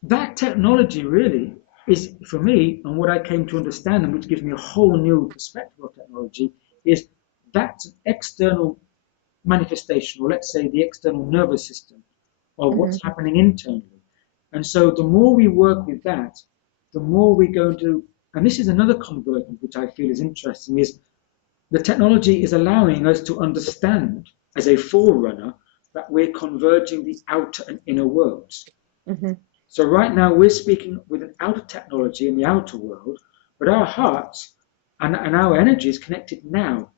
that technology really is, for me, and what I came to understand, and which gives me a whole new perspective of technology, is that's an external manifestation, or let's say the external nervous system of Mhm, what's happening internally. And so the more we work with that, the more we're going to, and this is another convergence which I feel is interesting, is the technology is allowing us to understand as a forerunner that we're converging the outer and inner worlds. mhm, So right now we're speaking with an outer technology in the outer world, but our hearts and our energy is connected now,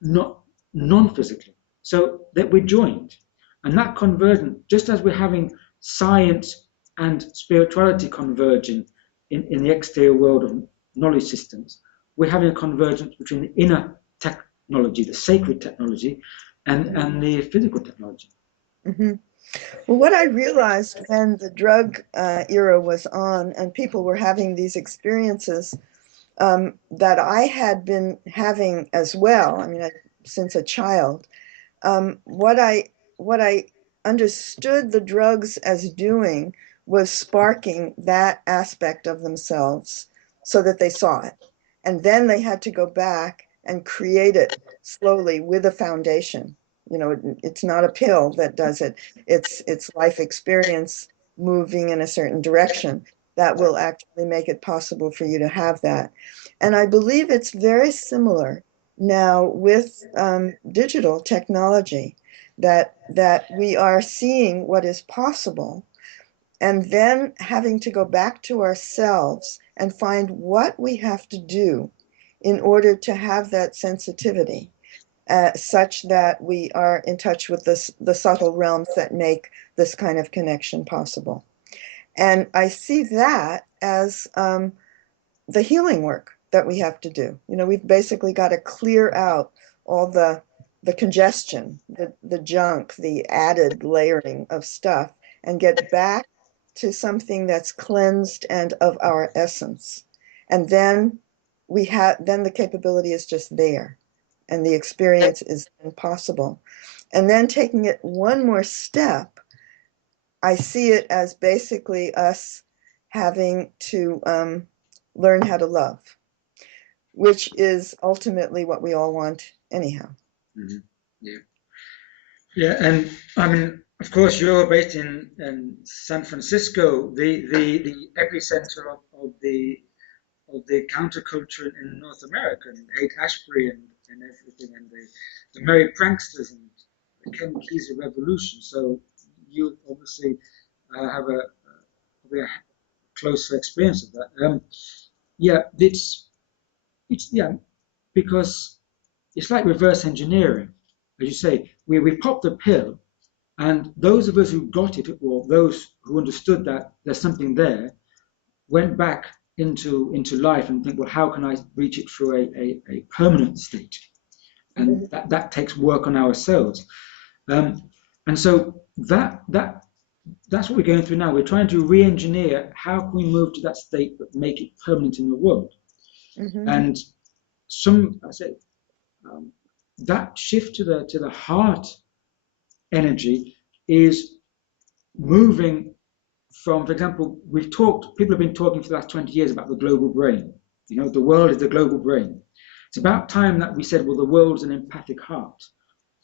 not non-physically. So that we're joined. And that convergence, just as we're having science and spirituality converging in the exterior world of knowledge systems, we're having a convergence between the inner technology, the sacred technology, and the physical technology. mhm. Well, what I realized when the drug era was on and people were having these experiences that I had been having as well. I mean, since a child, what I understood the drugs as doing was sparking that aspect of themselves so that they saw it. And then they had to go back and create it slowly with a foundation. It's not a pill that does it. It's life experience moving in a certain direction that will actually make it possible for you to have that. And I believe it's very similar now with digital technology that we are seeing what is possible and then having to go back to ourselves and find what we have to do in order to have that sensitivity such that we are in touch with the subtle realms that make this kind of connection possible. And I see that as the healing work that we have to do. We've basically got to clear out all the congestion, the junk, the added layering of stuff, and get back to something that's cleansed and of our essence. And then the capability is just there, and the experience is impossible. And then taking it one more step, I see it as basically us having to learn how to love. which is ultimately what we all want anyhow. Mm-hmm. Yeah. Yeah, and I mean, of course, you're based in San Francisco, the epicenter of the counterculture in North America, and Haight-Ashbury and everything, and the merry pranksters and the Ken Kesey revolution. So you obviously have a closer experience of that. Yeah, it's yeah, because it's like reverse engineering, as you say. We popped the pill, and those of us who got it, or those who understood that there's something there, went back into life and think, well, how can I reach it through a permanent state? And that takes work on ourselves. And so that's what we're going through now. We're trying to re-engineer how can we move to that state but make it permanent in the world. Mm-hmm. And I say that shift to the heart energy is moving from, for example, people have been talking for the last 20 years about the global brain. The world is the global brain. It's about time that we said, well, the world is an empathic heart.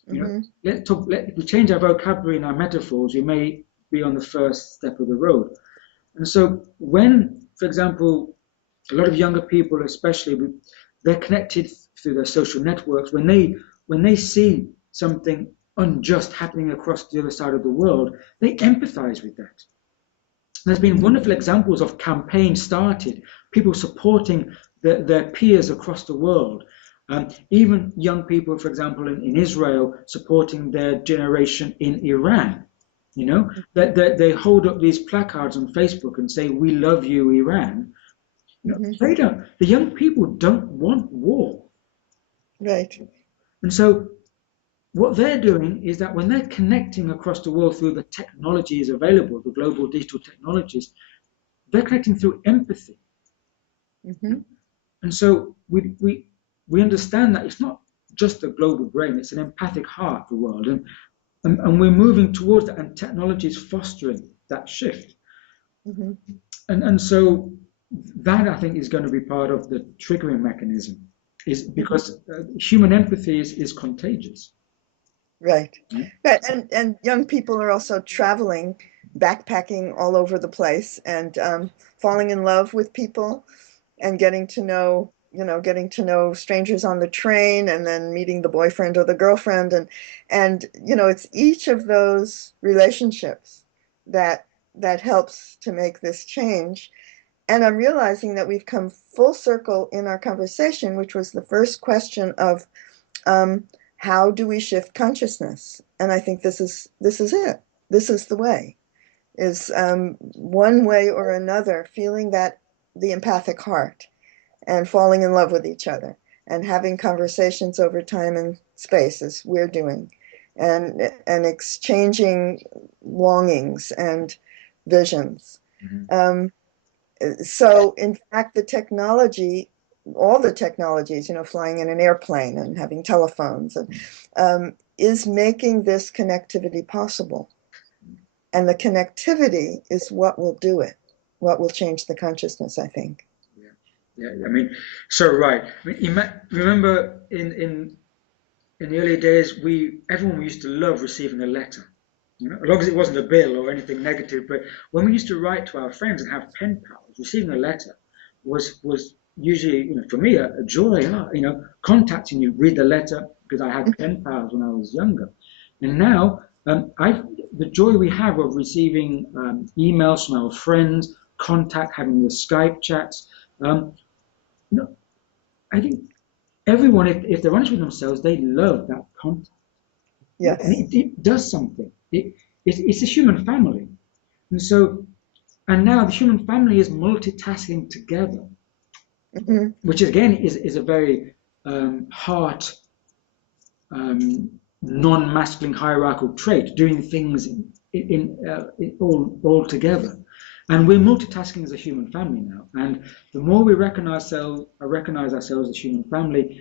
Mm-hmm. If we change our vocabulary and our metaphors, we may be on the first step of the road. And so when, for example, a lot of younger people, especially, they're connected through their social networks. When they see something unjust happening across the other side of the world, they empathize with that. There's been wonderful examples of campaigns started, people supporting their peers across the world. Even young people, for example, in Israel, supporting their generation in Iran. They hold up these placards on Facebook and say, "We love you, Iran." They don't. The young people don't want war. Right. And so what they're doing is that when they're connecting across the world through the technologies available, the global digital technologies, they're connecting through empathy. Mm-hmm. And so we understand that it's not just a global brain, it's an empathic heart, the world. And we're moving towards that, and technology is fostering that shift. Mm-hmm. And so that, I think, is going to be part of the triggering mechanism, is because human empathy is contagious. Right. Right. And young people are also traveling, backpacking all over the place and falling in love with people and getting to know strangers on the train and then meeting the boyfriend or the girlfriend and it's each of those relationships that helps to make this change. And I'm realizing that we've come full circle in our conversation, which was the first question of um, how do we shift consciousness? And I think this is it. This is the way. Is one way or another feeling that the empathic heart and falling in love with each other and having conversations over time and space as we're doing and exchanging longings and visions. Mm-hmm. So in fact all the technologies, flying in an airplane and having telephones is making this connectivity possible. And the connectivity is what will do it, what will change the consciousness, I think. Yeah, I mean, so right. I mean, remember in the early days, everyone used to love receiving a letter. As long as it wasn't a bill or anything negative. But when we used to write to our friends and have pen pals, receiving a letter was usually, for me, a joy. Contacting you, read the letter, because I had pen pals when I was younger. And now, the joy we have of receiving emails from our friends, having the Skype chats. I think everyone, if they're honest with themselves, they love that contact. And Yes. it does something. It's a human family. And now the human family is multitasking together, Hmm. which again is a very heart non-masculine hierarchical trait, doing things all together. And we're multitasking as a human family now. And the more we recognize ourselves as a human family,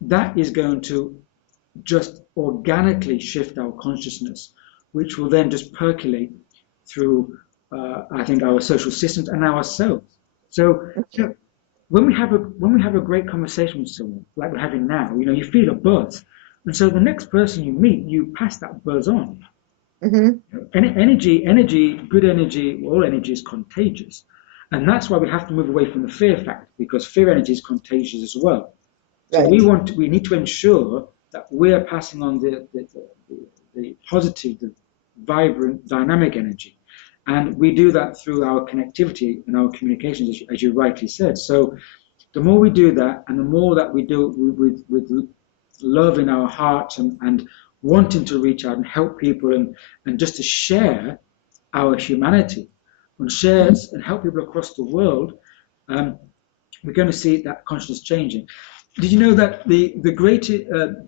that is going to just organically shift our consciousness, which will then just percolate through, I think, our social systems and ourselves. So, when we have a great conversation with someone like we're having now, you feel a buzz, and so the next person you meet, you pass that buzz on. Hmm. Good energy, all energy is contagious, and that's why we have to move away from the fear factor because fear energy is contagious as well. So Right. we need to ensure that we're passing on the positive, the vibrant, dynamic energy. And we do that through our connectivity and our communications, as you rightly said. So the more we do that, and the more that we do with love in our hearts and wanting to reach out and help people and just to share our humanity and share and help people across the world, um, we're going to see that consciousness changing. Did you know that the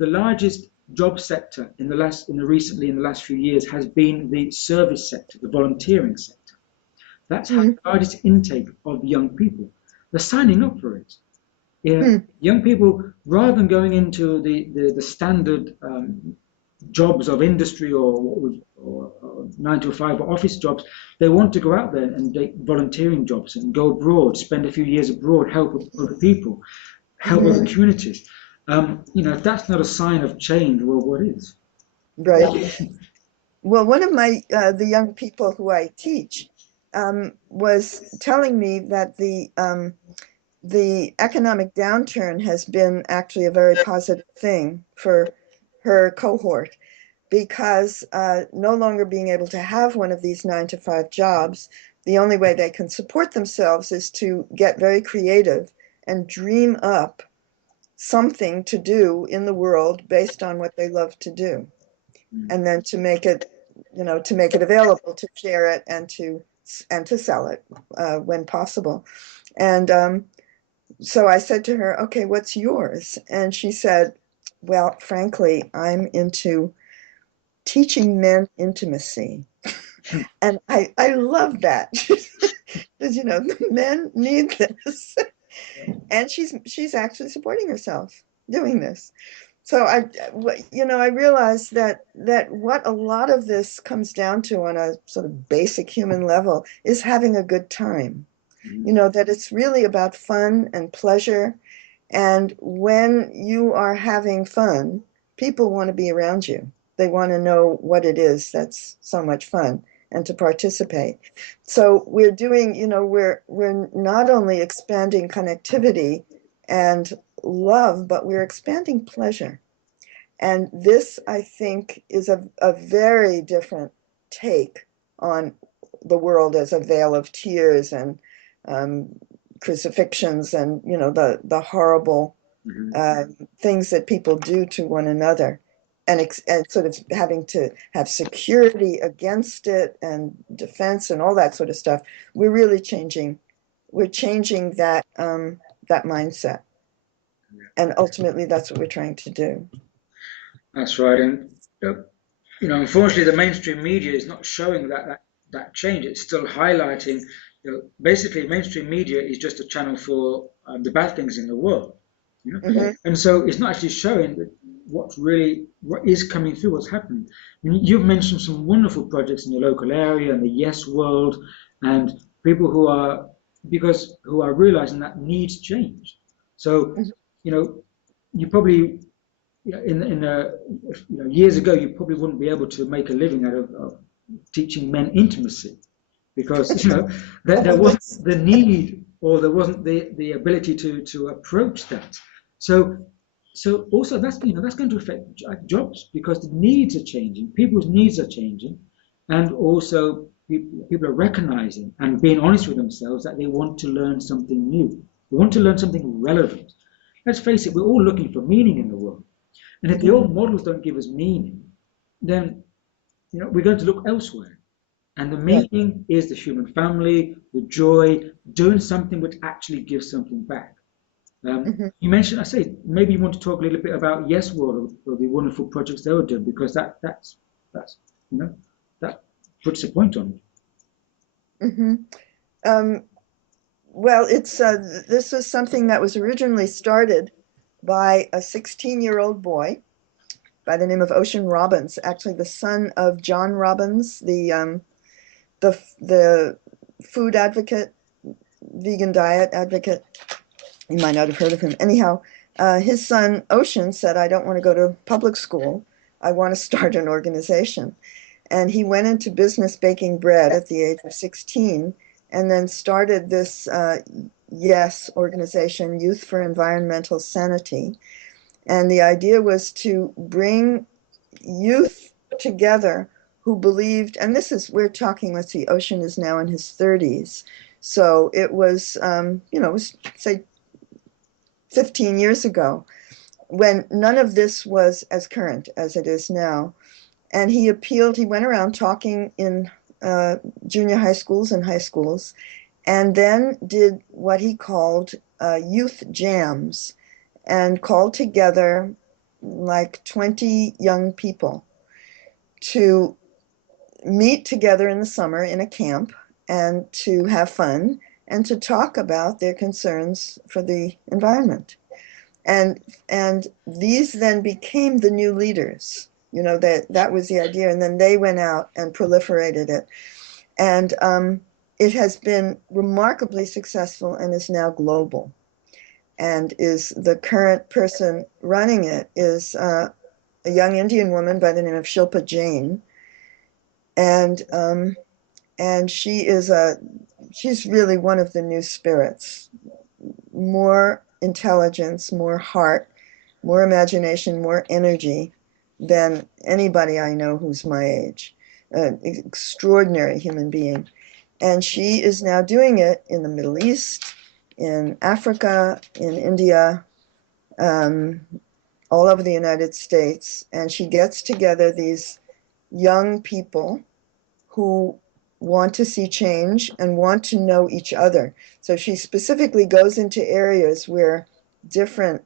largest job sector in the last few years has been the service sector, the volunteering sector? That's had Mm-hmm. the largest intake of young people. They're signing up for it. Yeah, Hmm. young people, rather than going into the standard jobs of industry or 9 to 5 or office jobs, they want to go out there and take volunteering jobs and go abroad, spend a few years abroad, help other people, help other Hmm. communities. If that's not a sign of change, well, what is? Right. Well, one of the young people who I teach was telling me that the economic downturn has been actually a very positive thing for her cohort because no longer being able to have one of these 9 to 5 jobs, the only way they can support themselves is to get very creative and dream up something to do in the world based on what they love to do, Mm. and then to make it available, to share it, and to sell it when possible. And so I said to her, "Okay, what's yours?" And she said, "Well, frankly, I'm into teaching men intimacy." And I love that. Because, the men need this. And she's actually supporting herself doing this. So I realized that what a lot of this comes down to on a sort of basic human level is having a good time. Mm. That it's really about fun and pleasure. And when you are having fun, people want to be around you. They want to know what it is that's so much fun and to participate. So we're not only expanding connectivity and love, but we're expanding pleasure. And this, I think, is a very different take on the world as a vale of tears and um, crucifixions and the horrible Mhm. uh, things that people do to one another, and sort of having to have security against it and defense and all that sort of stuff. We're really changing. We're changing that mindset, and ultimately, that's what we're trying to do. That's right. And unfortunately, the mainstream media is not showing that change. It's still highlighting. Basically, mainstream media is just a channel for the bad things in the world. Hmm. And so it's not actually showing that what is coming through, what's happening. I mean, you've mentioned some wonderful projects in your local area and the Yes World, and people who are realizing that needs change. So, you know, you probably years ago, you probably wouldn't be able to make a living out of teaching men intimacy because there wasn't the need or there wasn't the ability to approach that. So also that's going to affect jobs because the needs are changing, people's needs are changing, and also people are recognizing and being honest with themselves that they want to learn something new. They want to learn something relevant. Let's face it, we're all looking for meaning in the world. And if the Hmm. old models don't give us meaning, then we're going to look elsewhere. And the Right. meaning is the human family, the joy, doing something which actually gives something back. Hmm. You mentioned, I say, maybe you want to talk a little bit about Yes World or the wonderful projects they were doing because that's that puts a point on it. Hmm. Um, well, this was something that was originally started by a 16-year-old boy by the name of Ocean Robbins, actually the son of John Robbins, the food advocate, vegan diet advocate. You might not have heard of him. Anyhow, his son Ocean said, I don't want to go to public school. I want to start an organization. And he went into business baking bread at the age of 16 and then started this YES organization, Youth for Environmental Sanity. And the idea was to bring youth together who believed, and this is, we're talking, let's see, Ocean is now in his 30s. So it was, it was, say, 15 years ago when none of this was as current as it is now. And he went around talking in junior high schools and high schools, and then did what he called youth jams and called together like 20 young people to meet together in the summer in a camp and to have fun and to talk about their concerns for the environment. And and these then became the new leaders. That was the idea, and then they went out and proliferated it, and it has been remarkably successful and is now global. And is the current person running it is a young Indian woman by the name of Shilpa Jain, and she's really one of the new spirits. More intelligence, more heart, more imagination, more energy than anybody I know who's my age. An extraordinary human being. And she is now doing it in the Middle East, in Africa, in India, um, all over the United States. And she gets together these young people who want to see change and want to know each other. So she specifically goes into areas where different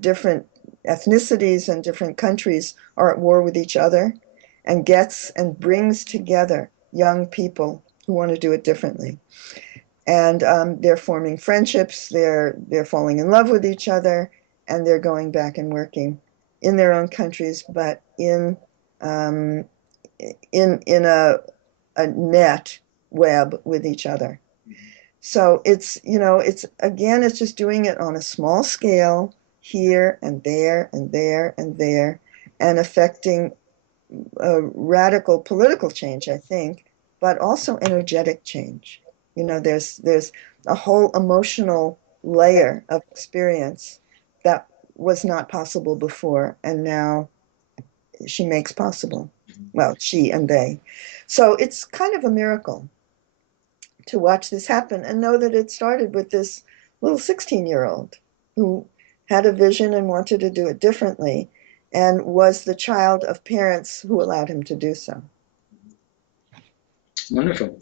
different ethnicities and different countries are at war with each other, and gets and brings together young people who want to do it differently. And they're forming friendships. They're falling in love with each other, and they're going back and working in their own countries, but um, in a net web with each other. So it's again, it's just doing it on a small scale here and there and there and there, and affecting a radical political change, I think, but also energetic change. There's a whole emotional layer of experience that was not possible before, and now she makes possible. Well, she and they. So it's kind of a miracle to watch this happen and know that it started with this little 16-year-old who had a vision and wanted to do it differently, and was the child of parents who allowed him to do so. Wonderful.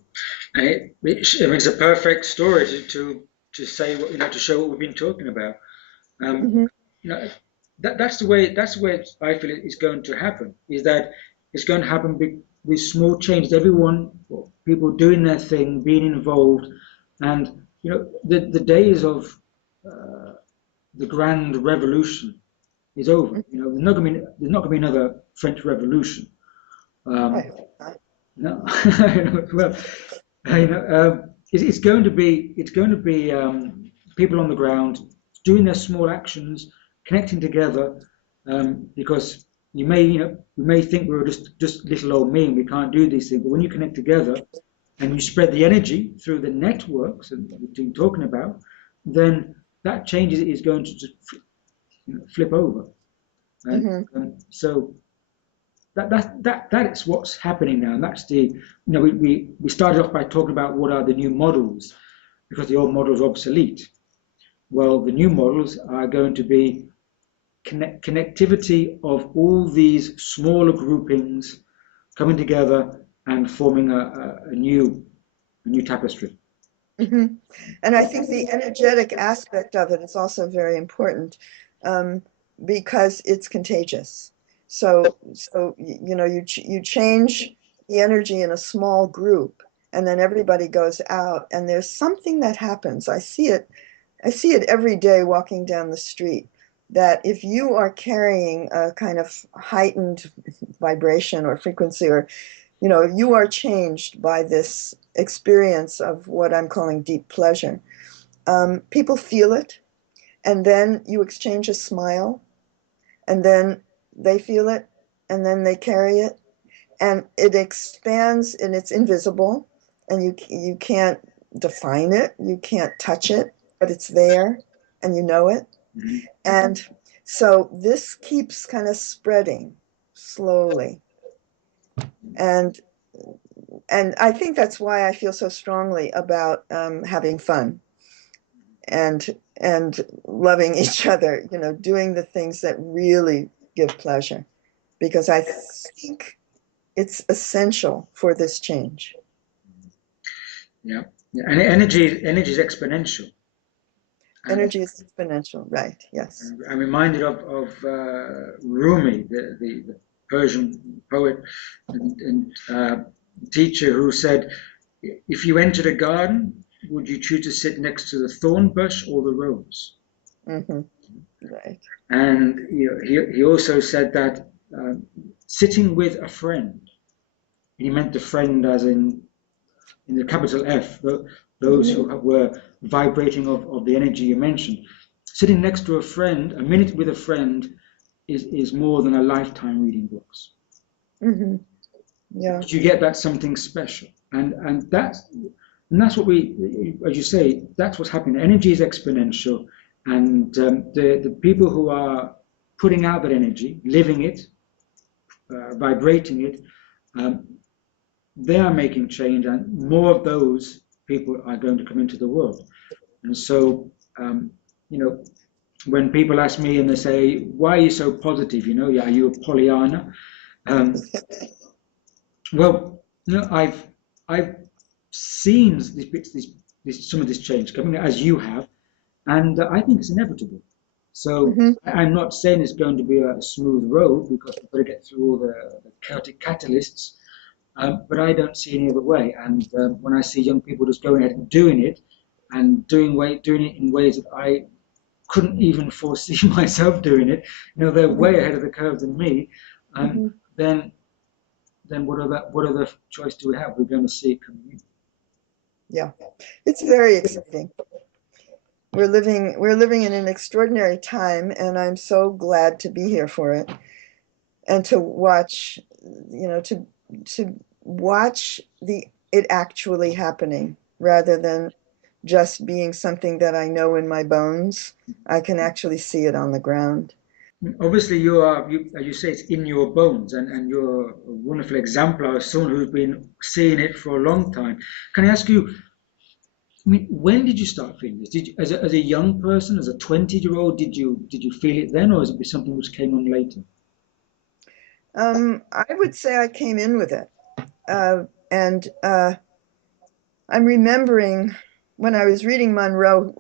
It's a perfect story to say what to show what we've been talking about. Mm-hmm. You know, that's the way I feel it's going to happen. Is that it's going to happen with small changes. Everyone, people doing their thing, being involved, and the days of uh, the grand revolution is over. There's not going to be another French Revolution. I Um, hope not. no, well, it's going to be people on the ground doing their small actions, connecting together, because you may think we're just little old me and we can't do these things, but when you connect together and you spread the energy through the networks that we've been talking about, then that change is going to just flip over, and Mm-hmm. so that is what's happening now, and that's we started off by talking about what are the new models, because the old models are obsolete. Well, the new models are going to be connectivity of all these smaller groupings coming together and forming a new tapestry. Mm-hmm. And I think the energetic aspect of it is also very important, um, because it's contagious. So you change the energy in a small group, and then everybody goes out, and there's something that happens. I see it every day walking down the street. That if you are carrying a kind of heightened vibration or frequency, or you are changed by this experience of what I'm calling deep pleasure. People feel it, and then you exchange a smile, and then they feel it, and then they carry it, and it expands, and it's invisible, and you can't define it, you can't touch it, but it's there, and you know it. Mhm. And so this keeps kind of spreading slowly. And and I think that's why I feel so strongly about having fun and and loving each other, doing the things that really give pleasure, because I think it's essential for this change. Yeah. Yeah. And energy is exponential. And Energy is exponential, right? Yes. I'm reminded of Rumi, the Persian poet and teacher, who said, if you entered a garden, would you choose to sit next to the thorn bush or the rose? Hmm. Right. And he also said that sitting with a friend, and he meant the friend as in the capital F, those who Hmm. were vibrating of the energy you mentioned. Sitting next to a friend, a minute with a friend, is more than a lifetime reading books. Hmm. Yeah. Because you get that something special. And that's what we, as you say, that's what's happening. Energy is exponential, and the people who are putting out that energy, living it, vibrating it, um, they are making change, and more of those people are going to come into the world. And so, um, you know, when people ask me and they say, "Why are you so positive?" Are you a Pollyanna? Um, well, I've seen some of this change coming as you have, and I think it's inevitable. So Hmm. I'm not saying it's going to be a smooth road because we've got to get through all the chaotic catalysts. But I don't see any other way. And when I see young people just going ahead and doing it, and doing it in ways that I couldn't even foresee myself doing it, they're way ahead of the curve than me. Um, Hmm. then what other choice do we have? We're going to see it coming in. Yeah. It's very exciting. We're living in an extraordinary time, and I'm so glad to be here for it and to watch, to watch the it actually happening rather than just being something that I know in my bones. I can actually see it on the ground. Obviously, as you say, it's in your bones, and you're a wonderful example of someone who's been seeing it for a long time. Can I ask you, I mean, when did you start feeling this? Did you, as a young person, as a 20-year-old, did you feel it then, or is it something which came on later? I would say I came in with it. And I'm remembering when I was reading Monroe,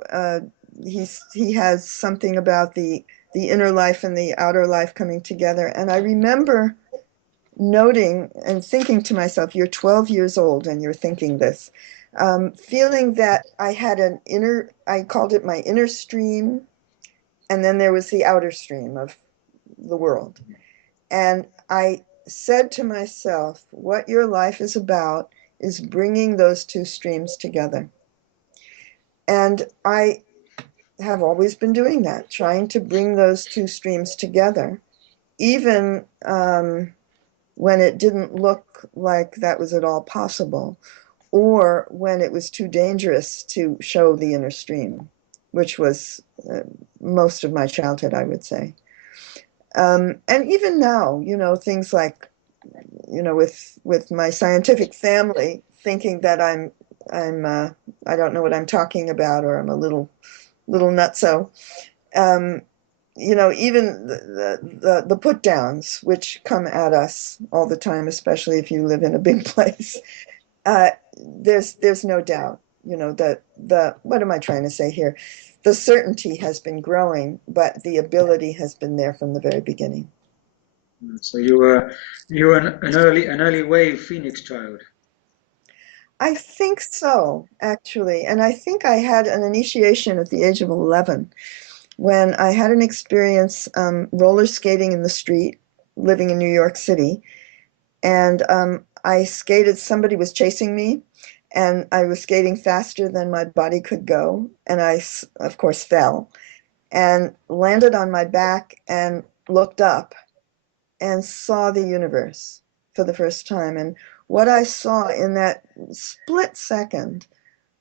he has something about the inner life and the outer life coming together. And I remember noting and thinking to myself, you're 12 years old and you're thinking this, feeling that I had I called it my inner stream, and then there was the outer stream of the world. And I said to myself, what your life is about is bringing those two streams together. And I have always been doing that, trying to bring those two streams together, even when it didn't look like that was at all possible, or when it was too dangerous to show the inner stream, which was most of my childhood, I would say. And even now, things like, with my scientific family, thinking that I'm I don't know what I'm talking about, or I'm a little nutso. Um, even the put downs, which come at us all the time, especially if you live in a big place. Uh, there's no doubt, that the what am I trying to say here? The certainty has been growing, but the ability has been there from the very beginning. So you were an early wave Phoenix child. I think so, actually. And I think I had an initiation at the age of 11 when I had an experience roller skating in the street, living in New York City. And I skated, somebody was chasing me, and I was skating faster than my body could go, and of course, fell and landed on my back and looked up and saw the universe for the first time. And what I saw in that split second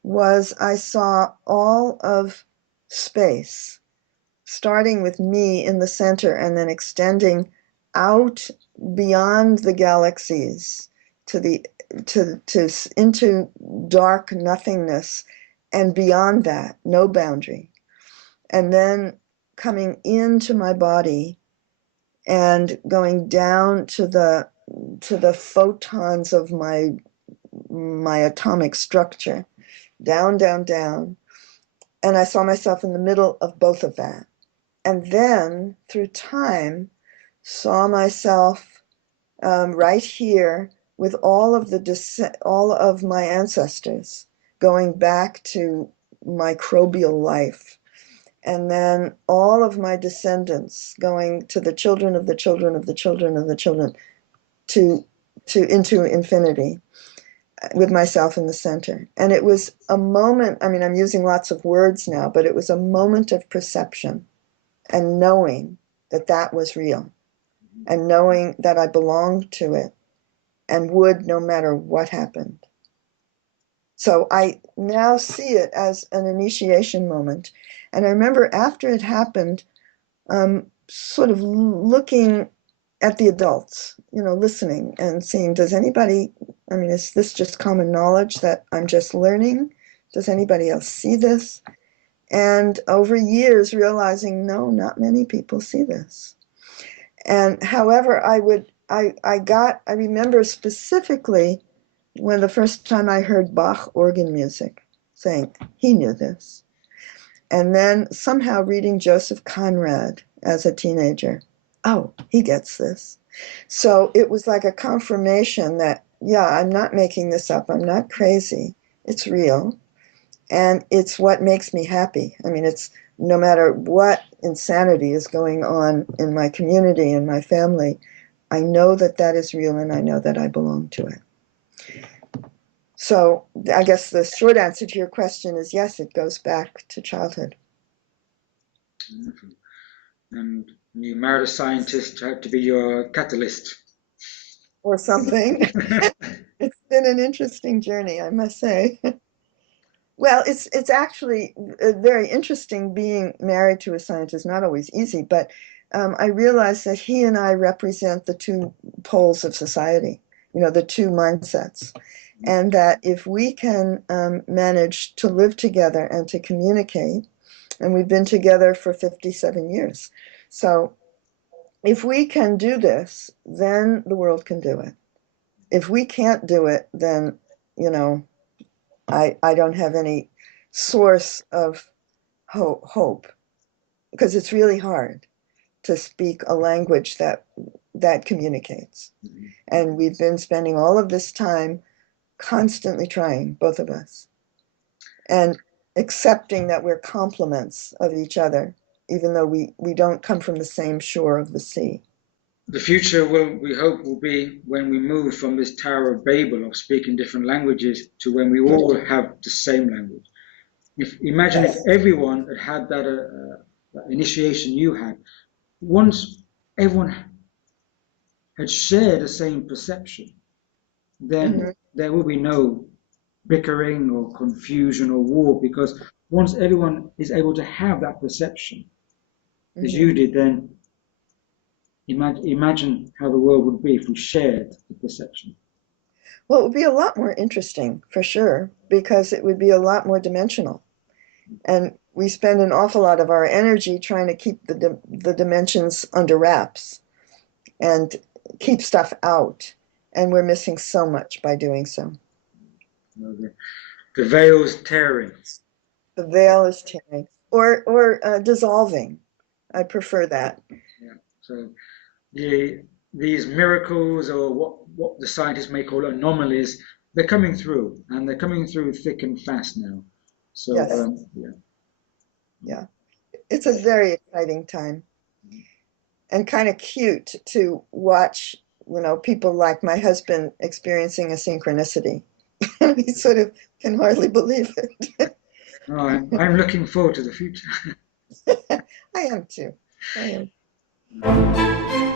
was I saw all of space, starting with me in the center and then extending out beyond the galaxies to the to into dark nothingness, and beyond that no boundary, and then coming into my body and going down to the photons of my atomic structure, down, down, down. And I saw myself in the middle of both of that. And then through time, saw myself right here with all of my ancestors going back to microbial life, and then all of my descendants going to the children of the children of the children of the children, to into infinity, with myself in the center. And it was a moment, I mean, I'm using lots of words now, but it was a moment of perception and knowing that that was real, and knowing that I belonged to it and would no matter what happened. So I now see it as an initiation moment. And I remember after it happened, sort of looking at the adults, listening and seeing, does anybody, I mean, is this just common knowledge that I'm just learning? Does anybody else see this? And over years, realizing, no, not many people see this. And however, I remember specifically when the first time I heard Bach organ music, saying, he knew this. And then somehow reading Joseph Conrad as a teenager. Oh, he gets this. So it was like a confirmation that, yeah, I'm not making this up. I'm not crazy. It's real. And it's what makes me happy. I mean, it's no matter what insanity is going on in my community and my family, I know that that is real, and I know that I belong to it. So I guess the short answer to your question is yes, it goes back to childhood. Wonderful. And you married a scientist to be your catalyst. Or something. It's been an interesting journey, I must say. Well, it's actually very interesting being married to a scientist. Not always easy, but I realize that he and I represent the two poles of society, the two mindsets. And that if we can manage to live together and to communicate, and we've been together for 57 years. So if we can do this, then the world can do it. If we can't do it, then, I don't have any source of hope, because it's really hard to speak a language that communicates. Mhm. And we've been spending all of this time constantly trying, both of us, and accepting that we're complements of each other, even though we don't come from the same shore of the sea. The future we hope will be when we move from this Tower of Babel of speaking different languages to when we all have the same language. Imagine if Yes. everyone had that initiation you had. Once everyone had shared the same perception, then Hmm. there will be no bickering or confusion or war, because once everyone is able to have that perception as Hmm. you did, then imagine how the world would be if we shared the perception. Well, it would be a lot more interesting, for sure, because it would be a lot more dimensional. And we spend an awful lot of our energy trying to keep the dimensions under wraps and keep stuff out. And we're missing so much by doing so. The veil's tearing. The veil is tearing, or dissolving. I prefer that. Yeah. So these miracles, or what the scientists may call anomalies, they're coming through, and they're coming through thick and fast now. So Yes, yeah. yeah. It's a very exciting time, and kind of cute to watch, people like my husband experiencing a synchronicity. we sort of can hardly believe it. No, I'm looking forward to the future. I am too. I am.